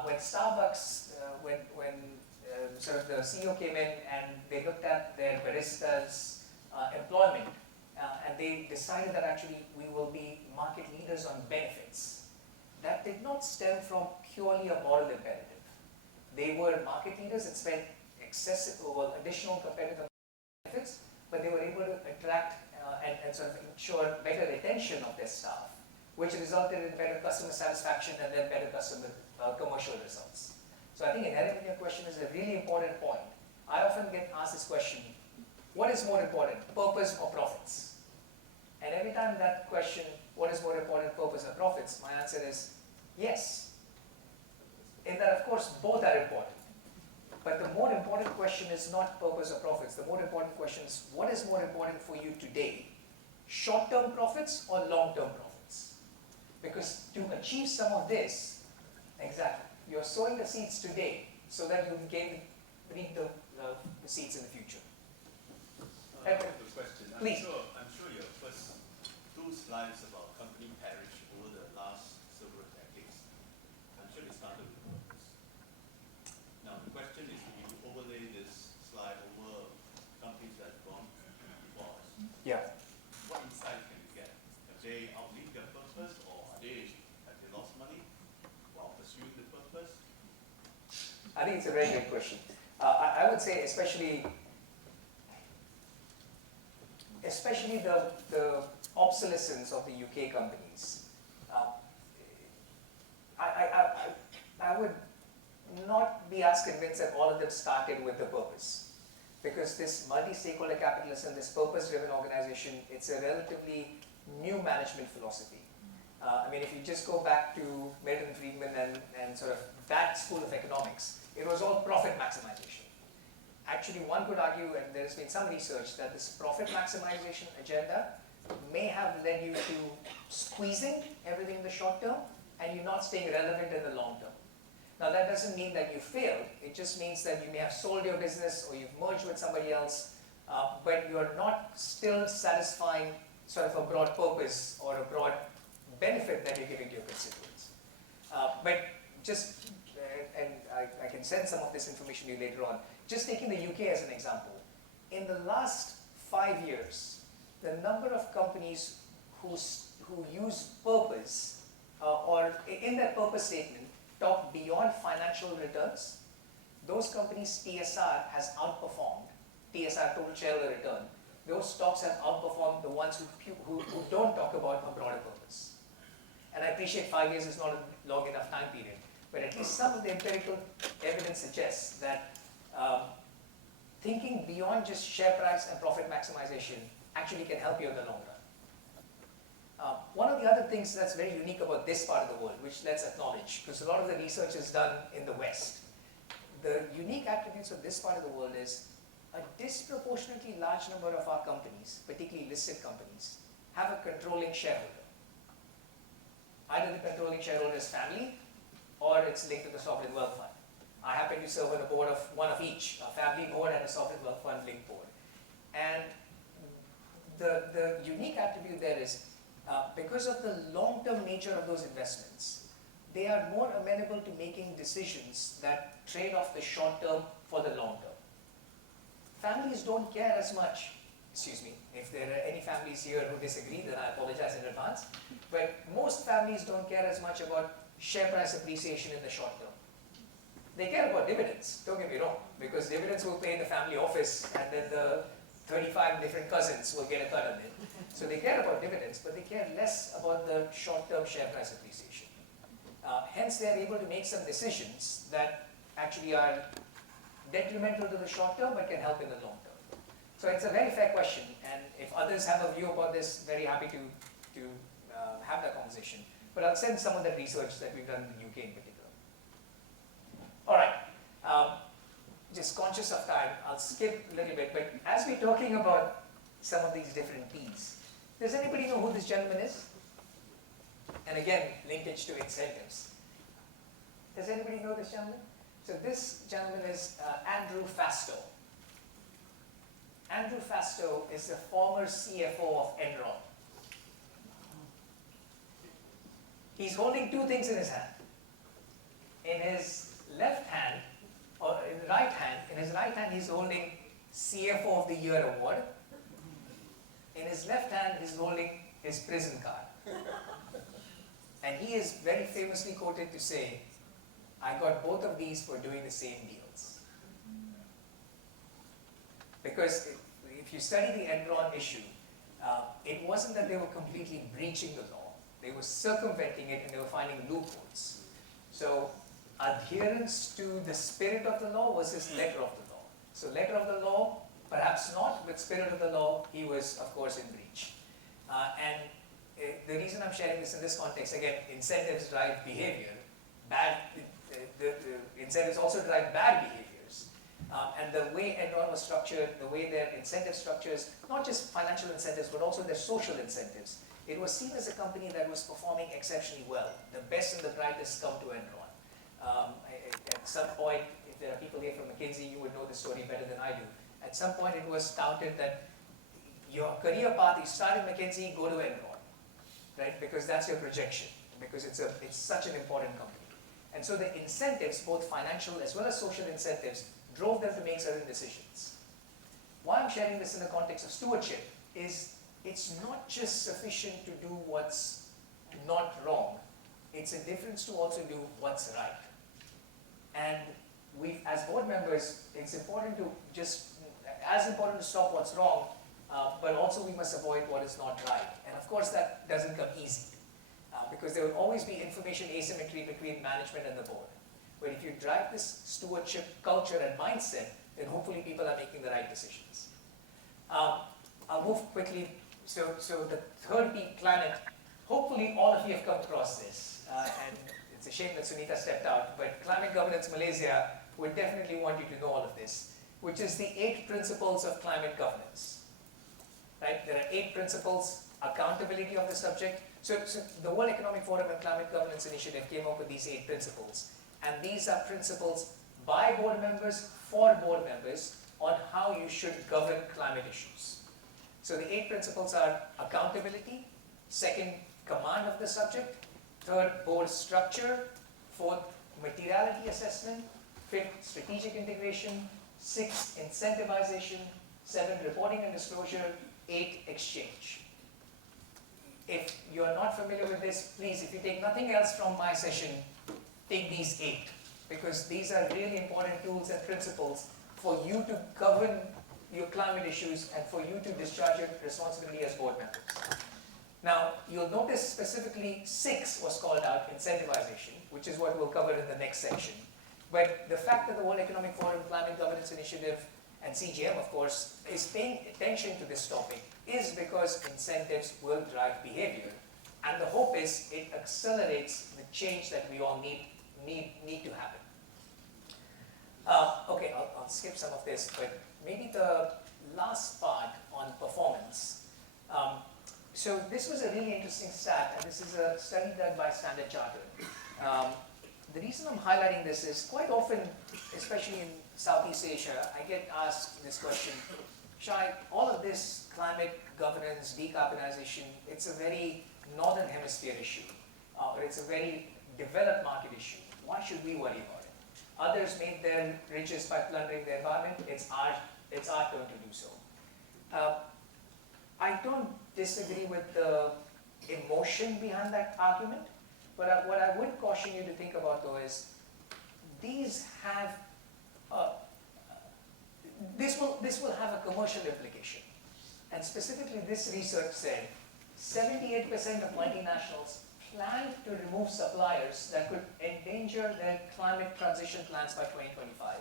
When Starbucks, when sort of the CEO came in and they looked at their baristas' employment, and they decided that actually we will be market leaders on benefits. That did not stem from purely a moral imperative. They were market leaders that spent excessive or additional competitive benefits, but they were able to attract and sort of ensure better retention of their staff, which resulted in better customer satisfaction and then better customer commercial results. So I think inherent in your question is a really important point. I often get asked this question, what is more important, purpose or profits? And every time that question, what is more important, purpose or profits, my answer is yes. In that, of course, both are important. But the more important question is not purpose or profits. The more important question is, what is more important for you today? Short-term profits or long-term profits? Because to achieve some of this, exactly, you're sowing the seeds today so that you can reap the seeds in the future. I have a question. Please. I'm sure your first 2 slides about company perish over the last several decades. I'm sure it started with purpose. Now the question is, if you overlay this slide over companies that have gone before us, Yeah. what insight can you get? Have they outlived their purpose, or have they lost money while pursuing the purpose? I think it's a very good question. I would say especially the obsolescence of the UK companies. I would not be as convinced that all of them started with the purpose. Because this multi-stakeholder capitalism, this purpose-driven organization, it's a relatively new management philosophy. I mean, if you just go back to Milton Friedman and sort of that school of economics, it was all profit maximization. Actually, one could argue, and there's been some research, that this profit maximization agenda may have led you to squeezing everything in the short term and you not staying relevant in the long term. Now, that doesn't mean that you failed. It just means that you may have sold your business or you've merged with somebody else, but you're not still satisfying sort of a broad purpose or a broad benefit that you're giving to your constituents. But just, and I can send some of this information to you later on, just taking the UK as an example, in the last 5 years, the number of companies who use purpose or in their purpose statement talk beyond financial returns, those companies' TSR has outperformed, TSR, total shareholder return, those stocks have outperformed the ones who don't talk about a broader purpose. And I appreciate 5 years is not a long enough time period, but at least some of the empirical evidence suggests that thinking beyond just share price and profit maximization actually can help you in the long run. One of the other things that's very unique about this part of the world, which let's acknowledge, because a lot of the research is done in the West, the unique attributes of this part of the world is a disproportionately large number of our companies, particularly listed companies, have a controlling shareholder. Either the controlling shareholder is family, or it's linked to the sovereign wealth fund. I happen to serve on a board of one of each, a family board and a sovereign wealth fund linked board. And the unique attribute there is, because of the long-term nature of those investments, they are more amenable to making decisions that trade off the short term for the long term. Families don't care as much, excuse me, if there are any families here who disagree, then I apologize in advance, but most families don't care as much about share price appreciation in the short term. They care about dividends, don't get me wrong, because dividends will pay the family office and then the 35 different cousins will get a cut of it. So they care about dividends, but they care less about the short-term share price appreciation. Hence, they're able to make some decisions that actually are detrimental to the short term but can help in the long term. So it's a very fair question, and if others have a view about this, very happy to have that conversation. But I'll send some of the research that we've done in the UK in particular. All right, just conscious of time, I'll skip a little bit, but as we're talking about some of these different P's, does anybody know who this gentleman is? And again, linkage to incentives. Does anybody know this gentleman? So this gentleman is Andrew Fastow. Andrew Fastow is the former CFO of Enron. He's holding two things in his hand. In his left hand, or in the right hand, he's holding CFO of the Year award. In his left hand, he's holding his prison card. And he is very famously quoted to say, I got both of these for doing the same deals. Because if you study the Enron issue, it wasn't that they were completely breaching the law. They were circumventing it and they were finding loopholes. So adherence to the spirit of the law versus letter of the law. So letter of the law, perhaps not, but spirit of the law, he was, of course, in breach. And the reason I'm sharing this in this context, again, incentives drive behavior. The incentives also drive bad behaviors. And the way Enron was structured, the way their incentive structures, not just financial incentives, but also their social incentives, it was seen as a company that was performing exceptionally well. The best and the brightest come to Enron. At some point, if there are people here from McKinsey, you would know this story better than I do. At some point, it was touted that your career path, you start at McKinsey, go to Enron, right? Because that's your projection, because it's such an important company. And so the incentives, both financial as well as social incentives, drove them to make certain decisions. Why I'm sharing this in the context of stewardship is it's not just sufficient to do what's not wrong. It's a difference to also do what's right. And we, as board members, it's important to as important to stop what's wrong, but also we must avoid what is not right. And of course that doesn't come easy, because there will always be information asymmetry between management and the board. But if you drive this stewardship culture and mindset, then hopefully people are making the right decisions. I'll move quickly. So the third P, climate, hopefully all of you have come across this. And it's a shame that Sunita stepped out, but Climate Governance Malaysia would definitely want you to know all of this, which is the 8 principles of climate governance. Right? There are 8 principles, accountability of the subject. So the World Economic Forum and Climate Governance Initiative came up with these 8 principles. And these are principles by board members, for board members, on how you should govern climate issues. So the 8 principles are accountability, 2nd, command of the subject, 3rd, board structure, 4th, materiality assessment, 5th, strategic integration, 6th, incentivization, 7th, reporting and disclosure, 8th, exchange. if you're not familiar with this, please, if you take nothing else from my session, take these 8, because these are really important tools and principles for you to govern your climate issues and for you to discharge your responsibility as board members. Now, you'll notice specifically 6 was called out, incentivization, which is what we'll cover in the next section. But the fact that the World Economic Forum, Climate Governance Initiative, and CGM, of course, is paying attention to this topic is because incentives will drive behavior. And the hope is it accelerates the change that we all need to happen. Okay, I'll skip some of this, but maybe the last part on performance. So this was a really interesting stat, and this is a study done by Standard Chartered. The reason I'm highlighting this is quite often, especially in Southeast Asia, I get asked this question, Shai, all of this climate governance, decarbonization, it's a very northern hemisphere issue, or it's a very developed market issue. Why should we worry about it? Others made their riches by plundering the environment. It's our turn to do so. I don't disagree with the emotion behind that argument, but what I would caution you to think about though is these have this will have a commercial implication, and specifically this research said 78% of multinationals planned to remove suppliers that could endanger their climate transition plans by 2025.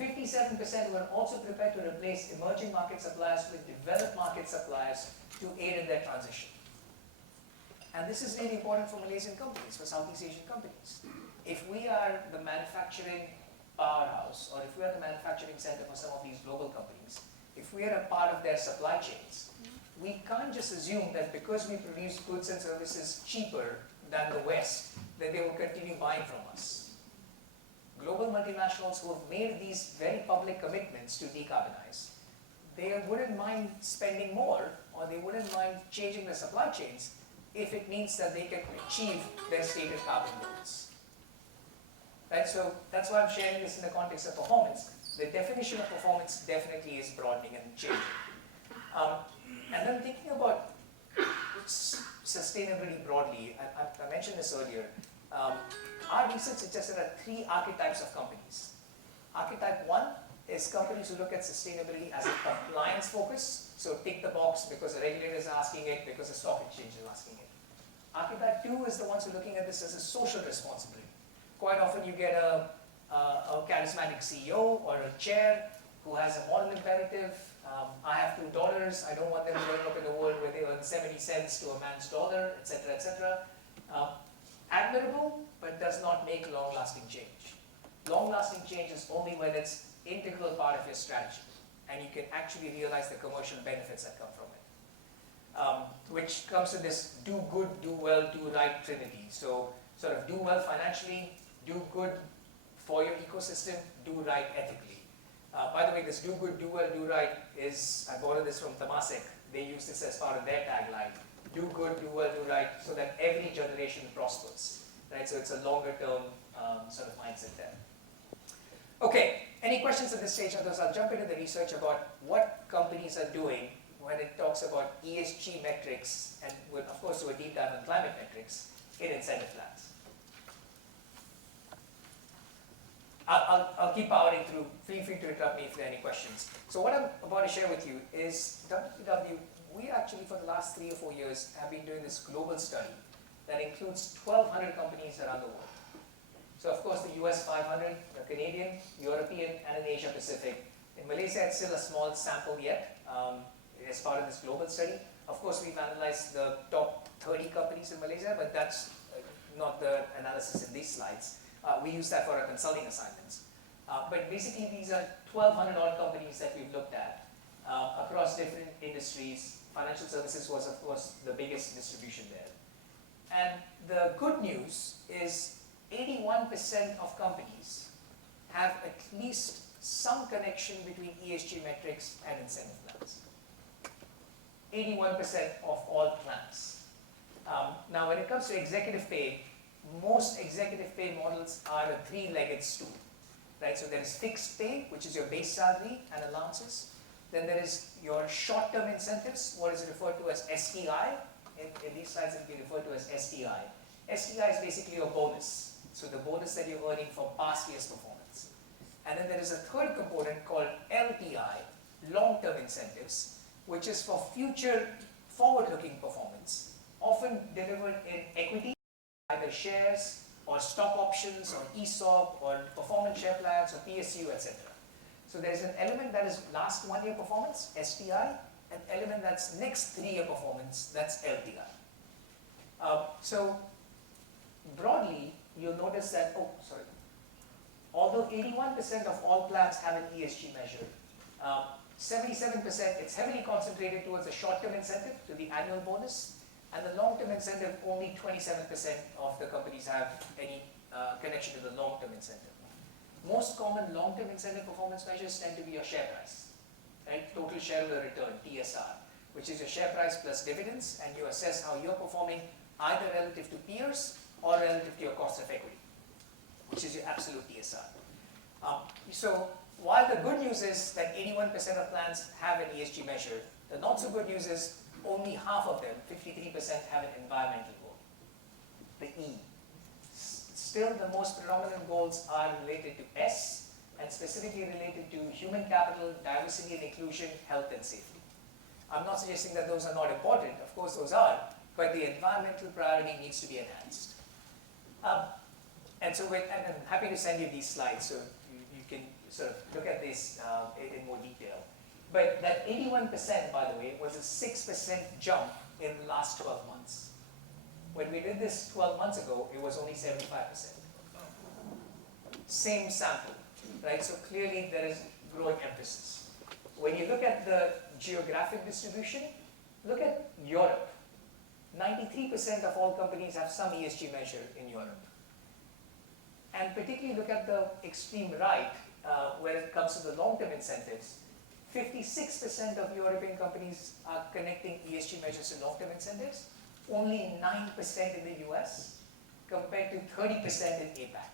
57% were also prepared to replace emerging market suppliers with developed market suppliers to aid in their transition. And this is really important for Malaysian companies, for Southeast Asian companies. If we are the manufacturing powerhouse, or if we are the manufacturing center for some of these global companies, if we are a part of their supply chains, we can't just assume that because we produce goods and services cheaper than the West, that they will continue buying from us. Global multinationals who have made these very public commitments to decarbonize, they wouldn't mind spending more, or they wouldn't mind changing their supply chains if it means that they can achieve their stated carbon goals. Right? So that's why I'm sharing this in the context of performance. The definition of performance definitely is broadening and changing. And then thinking about sustainability broadly, I mentioned this earlier. Our research suggests there are 3 archetypes of companies. Archetype 1 is companies who look at sustainability as a compliance focus, so tick the box because the regulator is asking it, because the stock exchange is asking it. Archetype 2 is the ones who are looking at this as a social responsibility. Quite often you get a charismatic CEO or a chair who has a moral imperative. I have $2, I don't want them growing up in a world where they earn 70 cents to a man's dollar, etc., etc. Admirable, but does not make long-lasting change. Long-lasting change is only when it's integral part of your strategy, and you can actually realize the commercial benefits that come from it. Which comes to this do good, do well, do right trinity. So sort of do well financially, do good for your ecosystem, do right ethically. By the way, this do good, do well, do right is, I borrowed this from Temasek. They use this as part of their tagline. Do good, do well, do right, so that every generation prospers. Right? So it's a longer term sort of mindset there. Okay, any questions at this stage? Others, I'll jump into the research about what companies are doing when it talks about ESG metrics, and we'll of course do a deep dive on climate metrics in incentive plans. I'll keep powering through. Feel free to interrupt me if there are any questions. So what I'm about to share with you is WTW, we actually for the last 3 or 4 years have been doing this global study that includes 1,200 companies around the world. So of course the US 500, the Canadian, European, and in Asia Pacific. In Malaysia it's still a small sample yet as part of this global study. Of course we've analyzed the top 30 companies in Malaysia, but that's not the analysis in these slides. We use that for our consulting assignments. But basically these are 1,200 odd companies that we've looked at across different industries. Financial services was of course the biggest distribution there. And the good news is 81% of companies have at least some connection between ESG metrics and incentive plans. 81% of all plans. Now when it comes to executive pay, most executive pay models are a 3-legged stool. Right? So there is fixed pay, which is your base salary and allowances. Then there is your short-term incentives, what is referred to as STI, in these slides that we refer to as STI. STI is basically a bonus. So the bonus that you're earning for past year's performance. And then there is a third component called LTI, long-term incentives, which is for future forward-looking performance, often delivered in equity, either shares or stock options or ESOP or performance share plans or PSU, etc. So there's an element that is last 1 year performance, STI, an element that's next 3 year performance, that's LTI. So broadly, you'll notice that, although 81% of all plans have an ESG measure, 77%, it's heavily concentrated towards the short-term incentive, to the annual bonus, and the long-term incentive, only 27% of the companies have any connection to the long-term incentive. Most common long-term incentive performance measures tend to be your share price, right? Total shareholder return, TSR, which is your share price plus dividends, and you assess how you're performing either relative to peers or relative to your cost of equity, which is your absolute TSR. So while the good news is that 81% of plans have an ESG measure, the not so good news is only half of them, 53%, have an environmental goal, the E. Still, the most predominant goals are related to S, and specifically related to human capital, diversity and inclusion, health and safety. I'm not suggesting that those are not important, of course those are, but the environmental priority needs to be enhanced. And I'm happy to send you these slides so you can sort of look at this in more detail. But that 81%, by the way, was a 6% jump in the last 12 months. When we did this 12 months ago, it was only 75%. Same sample, right? So clearly there is growing emphasis. When you look at the geographic distribution, look at Europe. 93% of all companies have some ESG measure in Europe. And particularly look at the extreme right, when it comes to the long-term incentives. 56% of European companies are connecting ESG measures to long-term incentives, only 9% in the US, compared to 30% in APAC.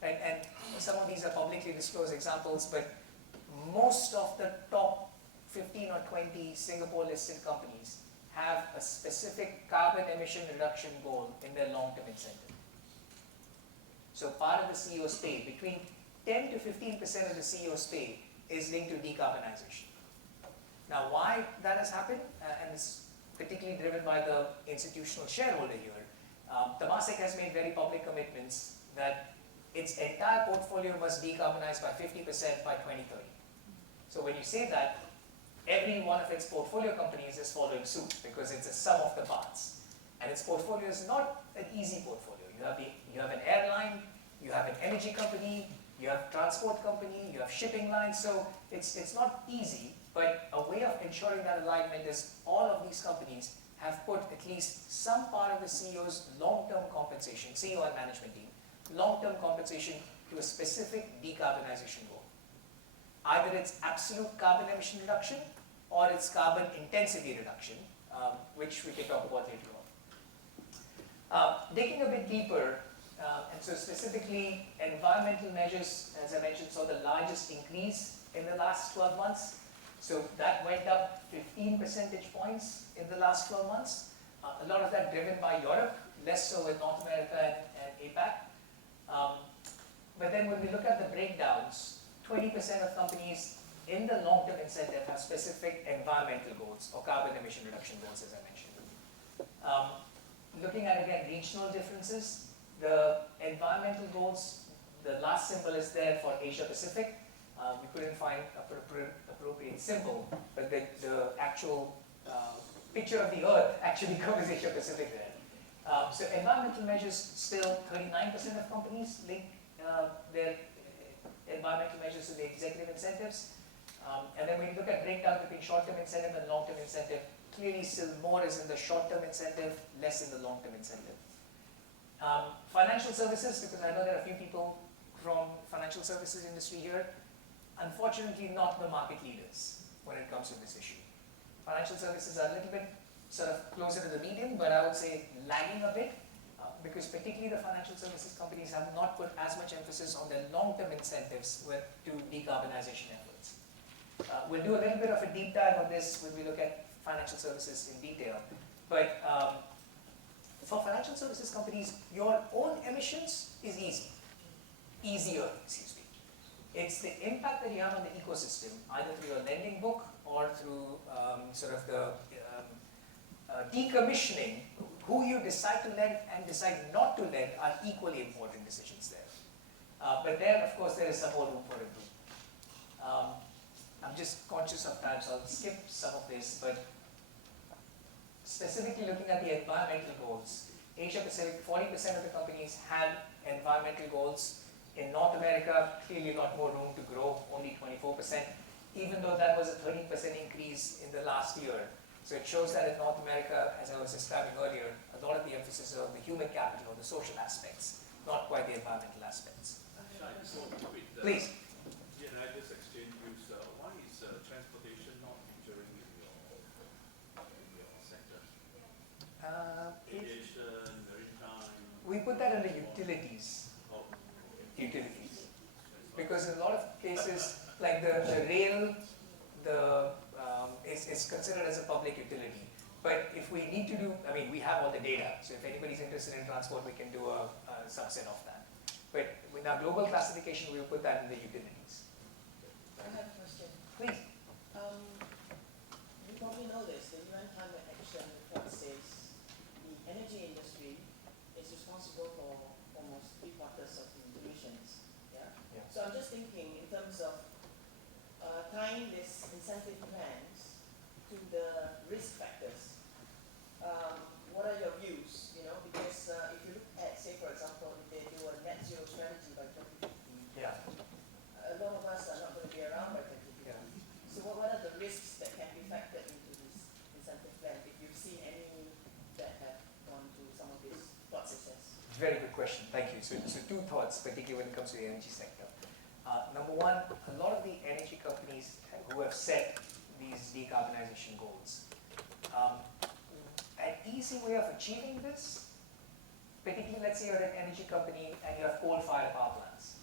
Right? And some of these are publicly disclosed examples, but most of the top 15 or 20 Singapore-listed companies have a specific carbon emission reduction goal in their long-term incentive. So part of the CEO's pay, between 10 to 15% of the CEO's pay is linked to decarbonization. Now, why that has happened, and it's particularly driven by the institutional shareholder here, Temasek has made very public commitments that its entire portfolio must decarbonize by 50% by 2030. So when you say that, every one of its portfolio companies is following suit because it's a sum of the parts. And its portfolio is not an easy portfolio. You have an airline, you have an energy company, you have transport company, you have shipping lines. So it's not easy, but a way of ensuring that alignment is all of these companies have put at least some part of the CEO's long-term compensation, CEO and management team, long-term compensation to a specific decarbonization goal. Either it's absolute carbon emission reduction or it's carbon intensity reduction, which we can talk about later on. Digging a bit deeper, and so specifically environmental measures, as I mentioned, saw the largest increase in the last 12 months. So that went up 15 percentage points in the last 12 months. A lot of that driven by Europe, less so in North America and APAC. But then when we look at the breakdowns, 20% of companies in the long-term incentive have specific environmental goals or carbon emission reduction goals, as I mentioned. Looking at, again, regional differences, the environmental goals, the last symbol is there for Asia Pacific. We couldn't find appropriate symbol, but the actual picture of the Earth actually covers Asia Pacific there. So environmental measures, still 39% of companies link their environmental measures to the executive incentives. And then when you look at breakdown between short-term incentive and long-term incentive, clearly still more is in the short-term incentive, less in the long-term incentive. Financial services, because I know there are a few people from financial services industry here, unfortunately not the market leaders when it comes to this issue. Financial services are a little bit sort of closer to the median, but I would say lagging a bit, because particularly the financial services companies have not put as much emphasis on their long-term incentives to decarbonization efforts. We'll do a little bit of a deep dive on this when we look at financial services in detail. But for financial services companies, your own emissions is easier, excuse me. It's the impact that you have on the ecosystem, either through your lending book or through sort of the decommissioning. Who you decide to lend and decide not to lend are equally important decisions there. But there, of course, there is some more room for improvement. I'm just conscious of time, so I'll skip some of this, but specifically looking at the environmental goals, Asia Pacific, 40% of the companies had environmental goals. In North America, clearly a lot more room to grow, only 24%, even though that was a 13% increase in the last year. So it shows that in North America, as I was describing earlier, a lot of the emphasis is on the human capital or the social aspects, not quite the environmental aspects. Please. Yeah, I just exchange views. Why is transportation not featuring in your sector? Aviation, maritime. We put that under utilities. Oh, Utilities. Because in a lot of cases, like the rail, is considered as a public utility. But if we need to do, I mean, we have all the data. So if anybody's interested in transport, we can do a subset of that. But with our global classification, we will put that in the utilities. I have a question. Please. You probably know this, the UN Climate Action Report says the energy industry is responsible for almost 3/4 of the emissions. Yeah? Yeah. So I'm just thinking in terms of tying this incentive plans to the risk factors. What are your views? You know, because if you look at, say, for example, if they do a net zero strategy by 2050, Yeah. a lot of us are not going to be around by 2050. Yeah. So what are the risks that can be factored into this incentive plan, if you've seen any that have gone through some of this thought process? Very good question. Thank you. So two thoughts, particularly when it comes to the energy sector. Number one, a lot of the energy companies who have set these decarbonization goals, an easy way of achieving this, particularly let's say you're an energy company and you have coal-fired power plants.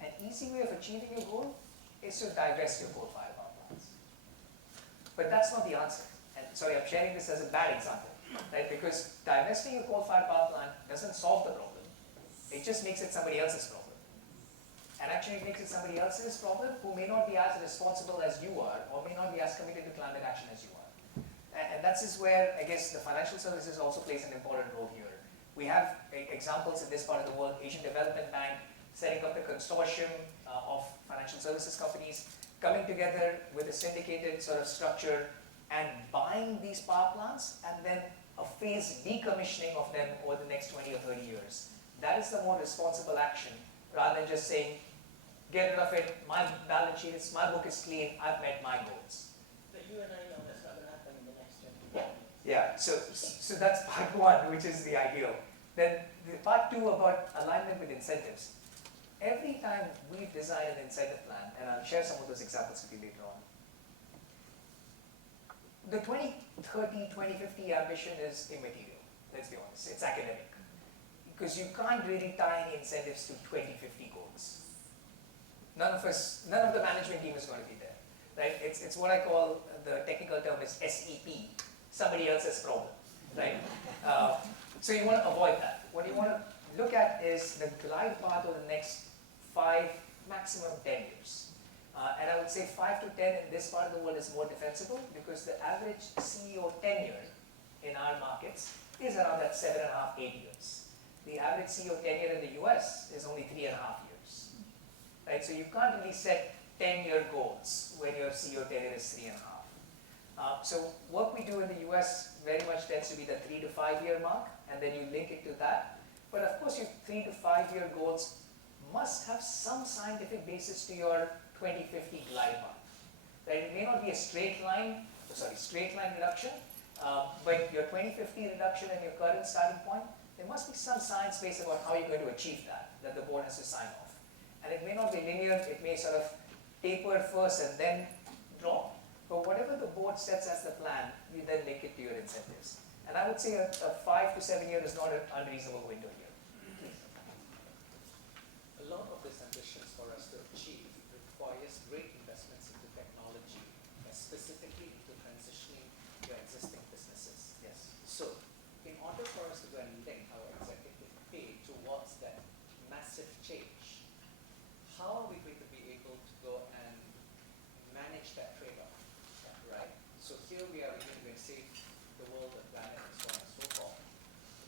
An easy way of achieving your goal is to divest your coal-fired power plants. But that's not the answer. And sorry, I'm sharing this as a bad example, right? Because divesting a coal-fired power plant doesn't solve the problem. It just makes it somebody else's problem. And actually it makes it somebody else's problem who may not be as responsible as you are, or may not be as committed to climate action as you are. And that's is where, I guess, the financial services also plays an important role here. We have examples in this part of the world, Asian Development Bank setting up a consortium of financial services companies, coming together with a syndicated sort of structure and buying these power plants, and then a phased decommissioning of them over the next 20 or 30 years. That is the more responsible action, rather than just saying, get rid of it, my balance sheet is, my book is clean, I've met my goals. But you and I know that's not going to happen in the next 20 years. Yeah, so that's part one, which is the ideal. Then the part two about alignment with incentives. Every time we've designed an incentive plan, and I'll share some of those examples with you later on, the 2030, 2050 ambition is immaterial, let's be honest, it's academic. Because you can't really tie any incentives to 2050 goals. None of the management team is going to be there, right? It's what I call, the technical term is SEP, somebody else's problem, right? So you want to avoid that. What you want to look at is the glide path over the next 5, maximum 10 years. And I would say 5 to 10 in this part of the world is more defensible because the average CEO tenure in our markets is around that 7.5, 8 years. The average CEO tenure in the US is only 3.5 years. Right? So you can't really set 10-year goals when your CEO tenure is 3.5. So what we do in the US very much tends to be the 3 to 5 year mark, and then you link it to that. But of course your 3 to 5 year goals must have some scientific basis to your 2050 glide path. Right? It may not be a straight line reduction, but your 2050 reduction and your current starting point, there must be some science base about how you're going to achieve that the board has to sign off. And it may not be linear, it may sort of taper first and then drop, but whatever the board sets as the plan, you then link it to your incentives. And I would say a 5 to 7 year is not an unreasonable window here. A lot of these ambitions for us to achieve requires great investments into technology, and specifically into transitioning your existing businesses. Yes. So, in order for us to go and link our executive pay towards that massive change, how are we going to be able to go and manage that trade-off, right? So here we are again going to save the world, the planet, and so on and so forth.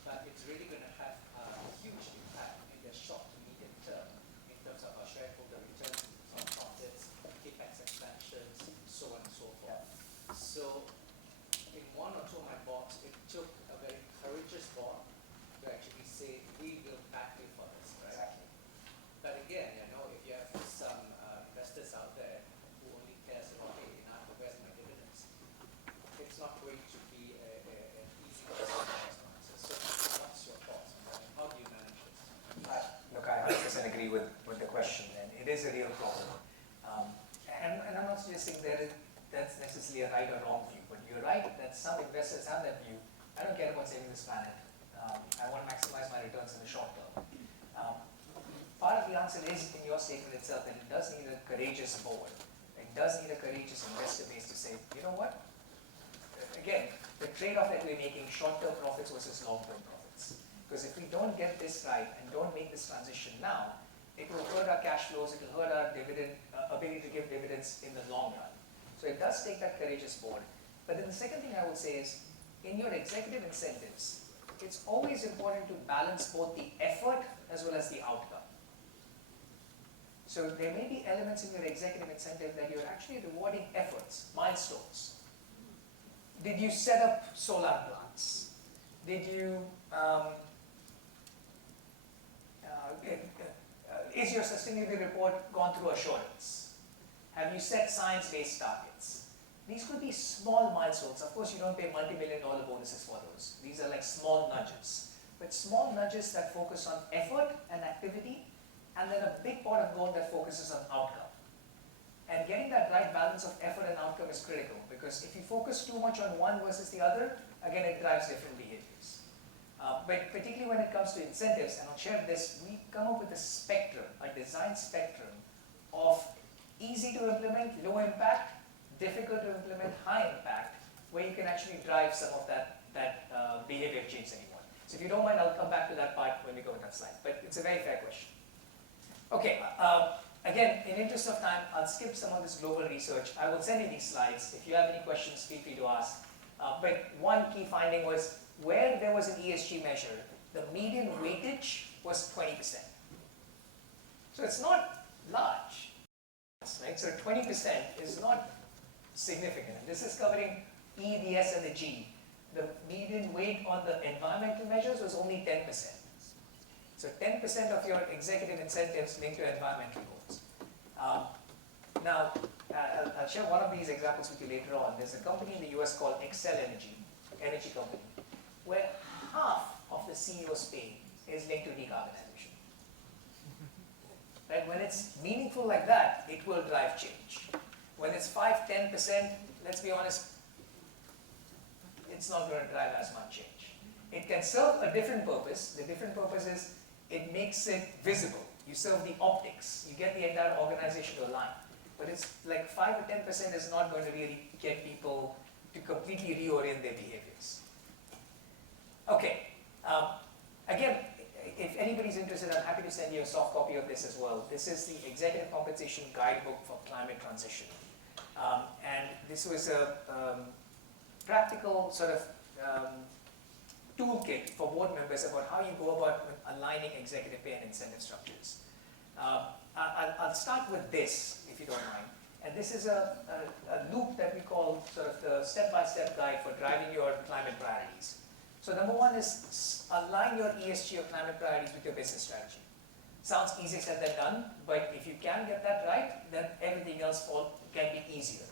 But it's really going to have a huge impact in the short to medium term in terms of our shareholder returns, our profits, capex expansions, so on and so forth. So in one or two of my boards, it took a very courageous board to actually say, we will back you for this, right? Exactly. But again, you know, if you have some investors out there who only cares about, hey, where's my dividends? It's not going to be an easy question for us to answer. So what's your thoughts on that? How do you manage this? Look, I 100% agree with the question, and it is a real problem. And I'm not suggesting that's necessarily a right or wrong view, but you're right that some investors have that view. I don't care about saving this planet. I want to maximize my returns in the short term. Part of the answer is in your statement itself that it does need a courageous board. It does need a courageous investor base to say, you know what? Again, the trade-off that we're making, short-term profits versus long-term profits. Because if we don't get this right and don't make this transition now, it will hurt our cash flows, it will hurt our ability to give dividends in the long run. So it does take that courageous board. But then the second thing I would say is, in your executive incentives, it's always important to balance both the effort as well as the outcome. So there may be elements in your executive incentive that you're actually rewarding efforts, milestones. Did you set up solar plants? Did you, is your sustainability report gone through assurance? Have you set science-based targets? These could be small milestones. Of course, you don't pay multi-million-dollar bonuses for those. These are like small nudges. But small nudges that focus on effort and activity, and then a big pot of gold that focuses on outcome. And getting that right balance of effort and outcome is critical, because if you focus too much on one versus the other, again, it drives different behaviors. But particularly when it comes to incentives, and I'll share this, we come up with a spectrum, a design spectrum of easy to implement, low impact, difficult to implement, high impact, where you can actually drive some of that behavior change that you want. So if you don't mind, I'll come back to that part when we go to that slide. But it's a very fair question. Okay, again, in interest of time, I'll skip some of this global research. I will send you these slides. If you have any questions, feel free to ask. But one key finding was, where there was an ESG measure, the median weightage was 20%. So it's not large, right? So 20% is not significant. This is covering E, the S, and the G. The median weight on the environmental measures was only 10%. So 10% of your executive incentives linked to environmental goals. Now, I'll share one of these examples with you later on. There's a company in the US called Excel Energy company, where half of the CEO's pay is linked to decarbonization. Right? When it's meaningful like that, it will drive change. When it's 5–10%, let's be honest, it's not going to drive as much change. It can serve a different purpose. The different purpose is it makes it visible. You serve the optics. You get the entire organization to align. But it's like 5 or 10% is not going to really get people to completely reorient their behaviors. Okay. Again, if anybody's interested, I'm happy to send you a soft copy of this as well. This is the Executive Compensation Guidebook for Climate Transition. And this was a practical sort of toolkit for board members about how you go about aligning executive pay and incentive structures. I'll start with this, if you don't mind. And this is a loop that we call sort of the step-by-step guide for driving your climate priorities. So number one is align your ESG or climate priorities with your business strategy. Sounds easier said than done, but if you can get that right, then everything else can be easier.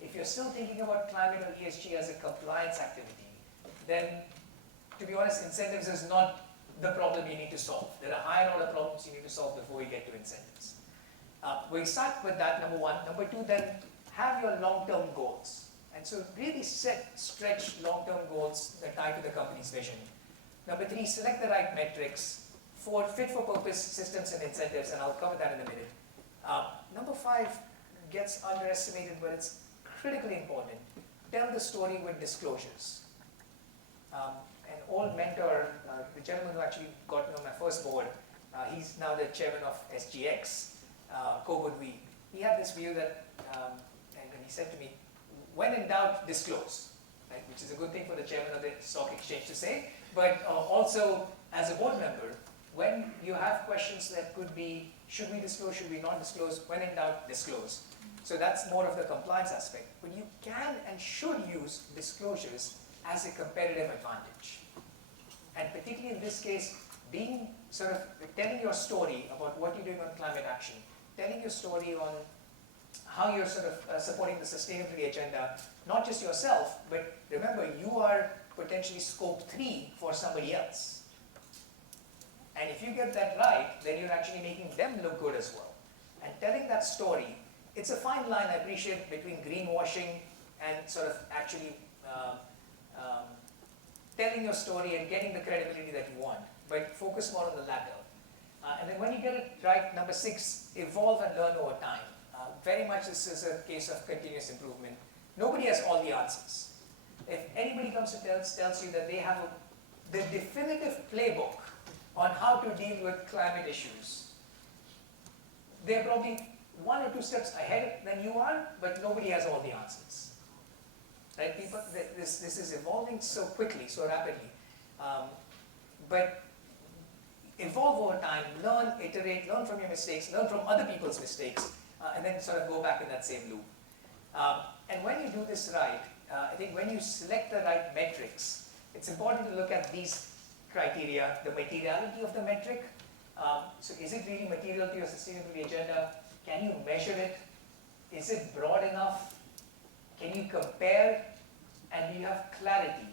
If you're still thinking about climate or ESG as a compliance activity, then to be honest, incentives is not the problem you need to solve. There are higher order problems you need to solve before you get to incentives. We start with that, number one. Number two, then have your long-term goals. And so really stretch long-term goals that tie to the company's vision. Number three, select the right metrics for fit-for-purpose systems and incentives, and I'll cover that in a minute. Number five gets underestimated, but it's critically important. tell the story with disclosures. An old mentor, the gentleman who actually got me on my first board, he's now the chairman of SGX, Kobudwi. He had this view that, and he said to me, when in doubt, disclose, right? Which is a good thing for the chairman of the stock exchange to say, but also as a board member, when you have questions that could be, should we disclose, should we not disclose, when in doubt, disclose. So that's more of the compliance aspect. But you can and should use disclosures as a competitive advantage. And particularly in this case, being sort of telling your story about what you're doing on climate action, telling your story on how you're sort of supporting the sustainability agenda, not just yourself, but remember, you are potentially scope 3 for somebody else. And if you get that right, then you're actually making them look good as well. And telling that story, it's a fine line, I appreciate, between greenwashing and sort of actually telling your story and getting the credibility that you want, but focus more on the latter. And then when you get it right, number 6, evolve and learn over time. Very much this is a case of continuous improvement. Nobody has all the answers. If anybody comes to tells you that they have the definitive playbook on how to deal with climate issues, they're probably 1 or 2 steps ahead than you are, but nobody has all the answers. Right? People, this is evolving so quickly, so rapidly. But evolve over time, learn, iterate, learn from your mistakes, learn from other people's mistakes, and then sort of go back in that same loop. And when you do this right, I think when you select the right metrics, it's important to look at these criteria, the materiality of the metric. So is it really material to your sustainability agenda? Can you measure it? Is it broad enough? Can you compare? And do you have clarity?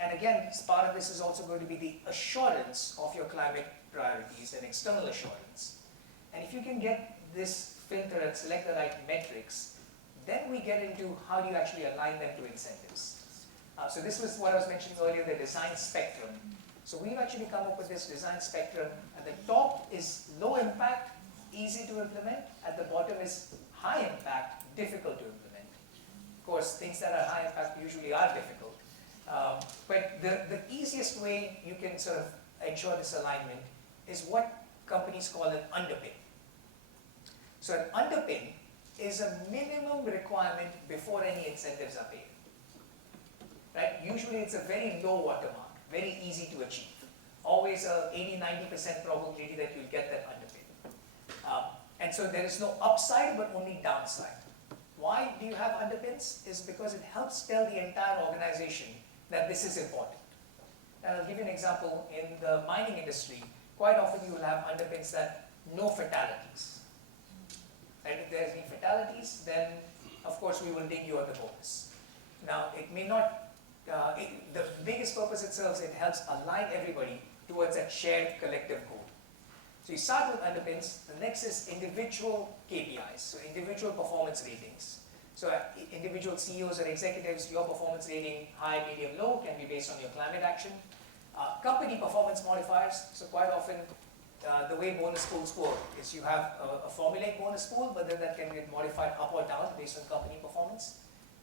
And again, part of this is also going to be the assurance of your climate priorities and external assurance. And if you can get this filter and select the right metrics, then we get into how do you actually align them to incentives. So this was what I was mentioning earlier, the design spectrum. So we've actually come up with this design spectrum. At the top is low impact, easy to implement. At the bottom is high impact, difficult to implement. Of course, things that are high impact usually are difficult. But the easiest way you can sort of ensure this alignment is what companies call an underpin. So an underpin is a minimum requirement before any incentives are paid. Right? Usually it's a very low watermark, very easy to achieve. Always a 80-90% probability that you'll get that underpin. And so there is no upside but only downside. Why do you have underpins? Is because it helps tell the entire organization that this is important. And I'll give you an example. In the mining industry, quite often you will have underpins that no fatalities. And if there's any fatalities, then of course we will ding you on the bonus. Now, it may not, the biggest purpose it serves, it helps align everybody towards that shared collective goal. So you start with underpins. The next is individual KPIs, so individual performance ratings. So individual CEOs or executives, your performance rating, high, medium, low, can be based on your climate action. Company performance modifiers, so quite often the way bonus pools work is you have a formulaic bonus pool, but then that can get modified up or down based on company performance.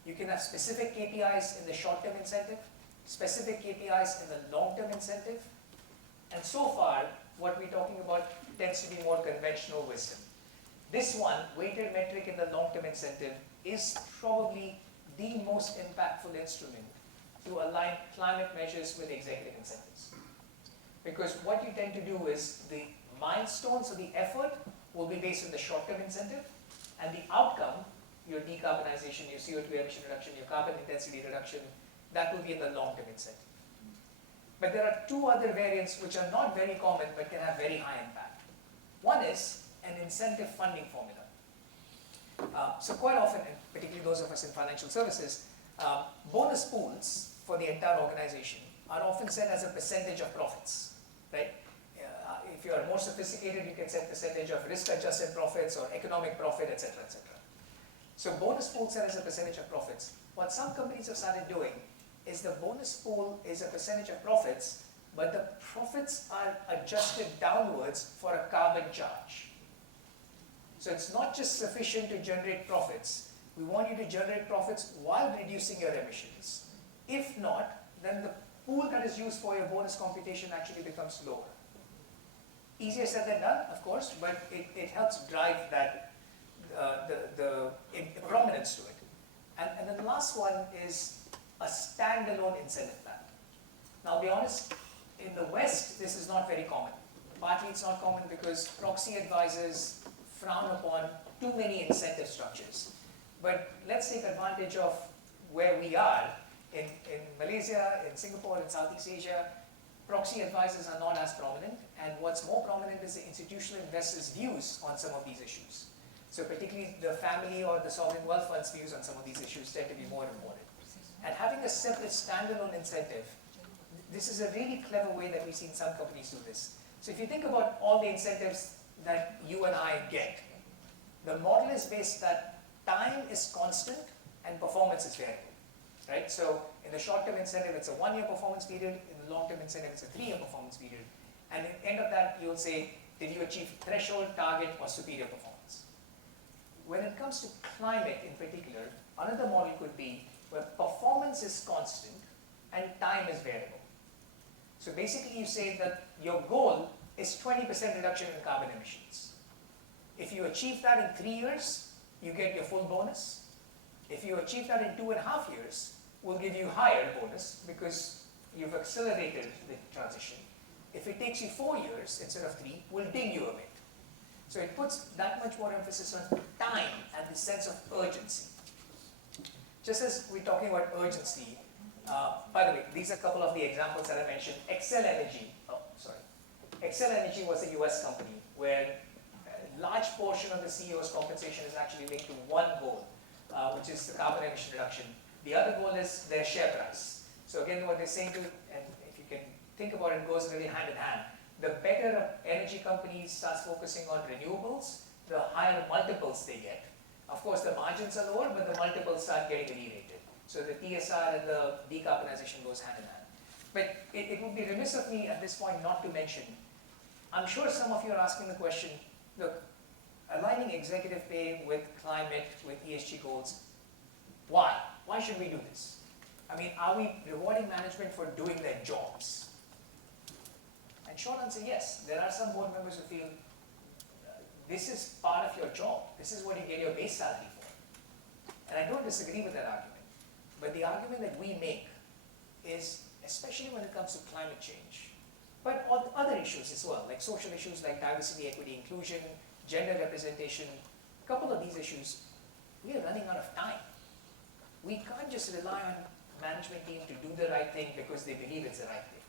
You can have specific KPIs in the short-term incentive, specific KPIs in the long-term incentive, and so far, what we're talking about tends to be more conventional wisdom. This one, weighted metric in the long-term incentive, is probably the most impactful instrument to align climate measures with executive incentives. Because what you tend to do is the milestones or the effort will be based on the short-term incentive, and the outcome, your decarbonization, your CO2 emission reduction, your carbon intensity reduction, that will be in the long-term incentive. But there are 2 other variants which are not very common but can have very high impact. One is an incentive funding formula. So quite often, and particularly those of us in financial services, bonus pools for the entire organization are often set as a percentage of profits, right? If you are more sophisticated, you can set percentage of risk-adjusted profits or economic profit, etc., etc. So bonus pool set as a percentage of profits. What some companies have started doing is the bonus pool is a percentage of profits, but the profits are adjusted downwards for a carbon charge. So it's not just sufficient to generate profits, We want you to generate profits while reducing your emissions. If not, then the pool that is used for your bonus computation actually becomes lower. Easier said than done, of course, but it helps drive that the prominence to it. And then the last one is a standalone incentive plan. Now, I'll be honest, in the West, this is not very common. Partly it's not common because proxy advisors frown upon too many incentive structures. But let's take advantage of where we are. In Malaysia, in Singapore, in Southeast Asia, proxy advisors are not as prominent, and what's more prominent is the institutional investors' views on some of these issues. So particularly the family or the sovereign wealth funds' views on some of these issues tend to be more rewarded. And having a separate standalone incentive, this is a really clever way that we've seen some companies do this. So if you think about all the incentives that you and I get, the model is based that time is constant and performance is variable. Right? So in the short-term incentive, it's a 1-year performance period. In the long-term incentive, it's a 3-year performance period. And at the end of that, you'll say, did you achieve threshold, target, or superior performance? When it comes to climate in particular, another model could be where performance is constant and time is variable. So basically, you say that your goal is 20% reduction in carbon emissions. If you achieve that in 3 years, you get your full bonus. If you achieve that in 2.5 years, we'll give you higher bonus because you've accelerated the transition. If it takes you 4 years instead of 3, we'll ding you a bit. So it puts that much more emphasis on time and the sense of urgency. Just as we're talking about urgency, by the way, these are a couple of the examples that I mentioned. Excel Energy was a US company where a large portion of the CEO's compensation is actually linked to one goal, which is the carbon emission reduction. The other goal is their share price. So again, what they're saying to, and if you can think about it, goes really hand in hand. The better an energy company starts focusing on renewables, the higher multiples they get. Of course, the margins are lower, but the multiples start getting re-rated. So the TSR and the decarbonization goes hand in hand. But it would be remiss of me at this point not to mention, I'm sure some of you are asking the question, look, aligning executive pay with climate, with ESG goals, why? Why should we do this? I mean, are we rewarding management for doing their jobs? And short answer, yes. There are some board members who feel this is part of your job. This is what you get your base salary for. And I don't disagree with that argument. But the argument that we make is, especially when it comes to climate change, but on other issues as well, like social issues like diversity, equity, inclusion, gender representation, a couple of these issues, we are running out of time. We can't just rely on management team to do the right thing because they believe it's the right thing.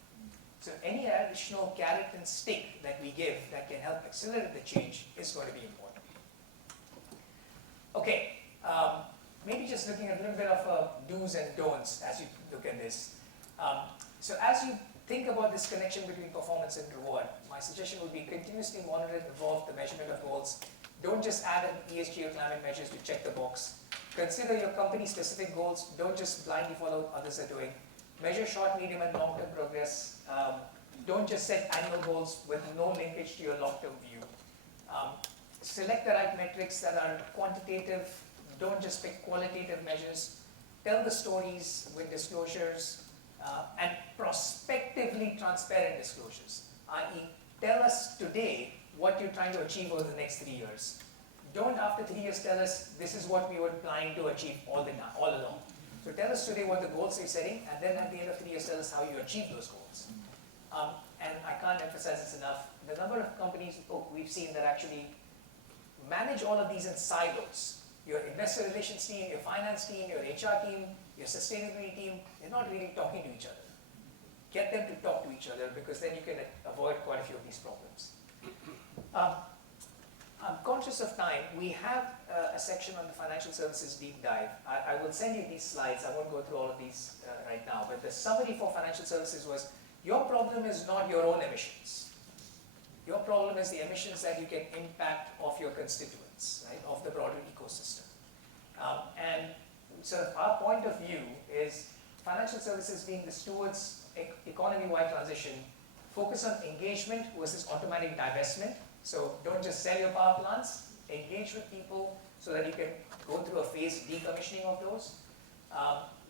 So any additional carrot and stick that we give that can help accelerate the change is going to be important. Okay, maybe just looking at a little bit of do's and don'ts as you look at this. So as you think about this connection between performance and reward, my suggestion would be continuously monitor and evolve the measurement of goals. Don't just add in ESG or climate measures to check the box. Consider your company-specific goals. Don't just blindly follow what others are doing. Measure short, medium, and long-term progress. Don't just set annual goals with no linkage to your long-term view. Select the right metrics that are quantitative. Don't just pick qualitative measures. Tell the stories with disclosures and prospectively transparent disclosures, i.e. tell us today what you're trying to achieve over the next 3 years. Don't after 3 years tell us this is what we were planning to achieve all along. So tell us today what the goals you're setting, and then at the end of 3 years tell us how you achieve those goals. And I can't emphasize this enough. The number of companies we've seen that actually manage all of these in silos. Your investor relations team, your finance team, your HR team, your sustainability team, they're not really talking to each other. Get them to talk to each other because then you can avoid quite a few of these problems. I'm conscious of time. We have a section on the financial services deep dive. I will send you these slides. I won't go through all of these right now. But the summary for financial services was, your problem is not your own emissions. Your problem is the emissions that you can impact of your constituents, right, of the broader ecosystem. And so our point of view is financial services being the stewards economy-wide transition, focus on engagement versus automatic divestment. So don't just sell your power plants, engage with people, so that you can go through a phased decommissioning of those.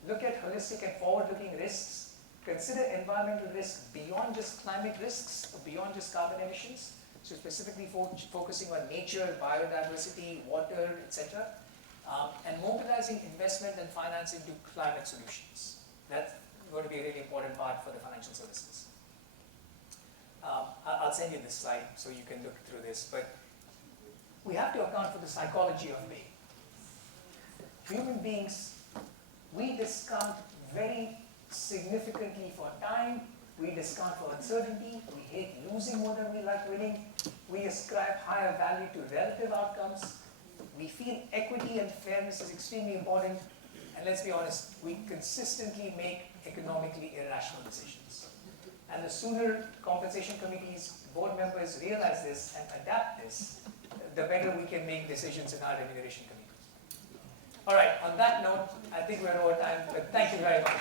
Look at holistic and forward-looking risks. Consider environmental risk beyond just climate risks, or beyond just carbon emissions. So specifically focusing on nature, biodiversity, water, etc. And mobilizing investment and financing to climate solutions. That's going to be a really important part for the financial services. I'll send you this slide so you can look through this, but we have to account for the psychology of pay. Human beings, we discount very significantly for time, we discount for uncertainty, we hate losing more than we like winning, we ascribe higher value to relative outcomes, we feel equity and fairness is extremely important, and let's be honest, we consistently make economically irrational decisions. And the sooner compensation committees, board members realize this and adapt this, the better we can make decisions in our remuneration committee. All right, on that note, I think we're over time, but thank you very much.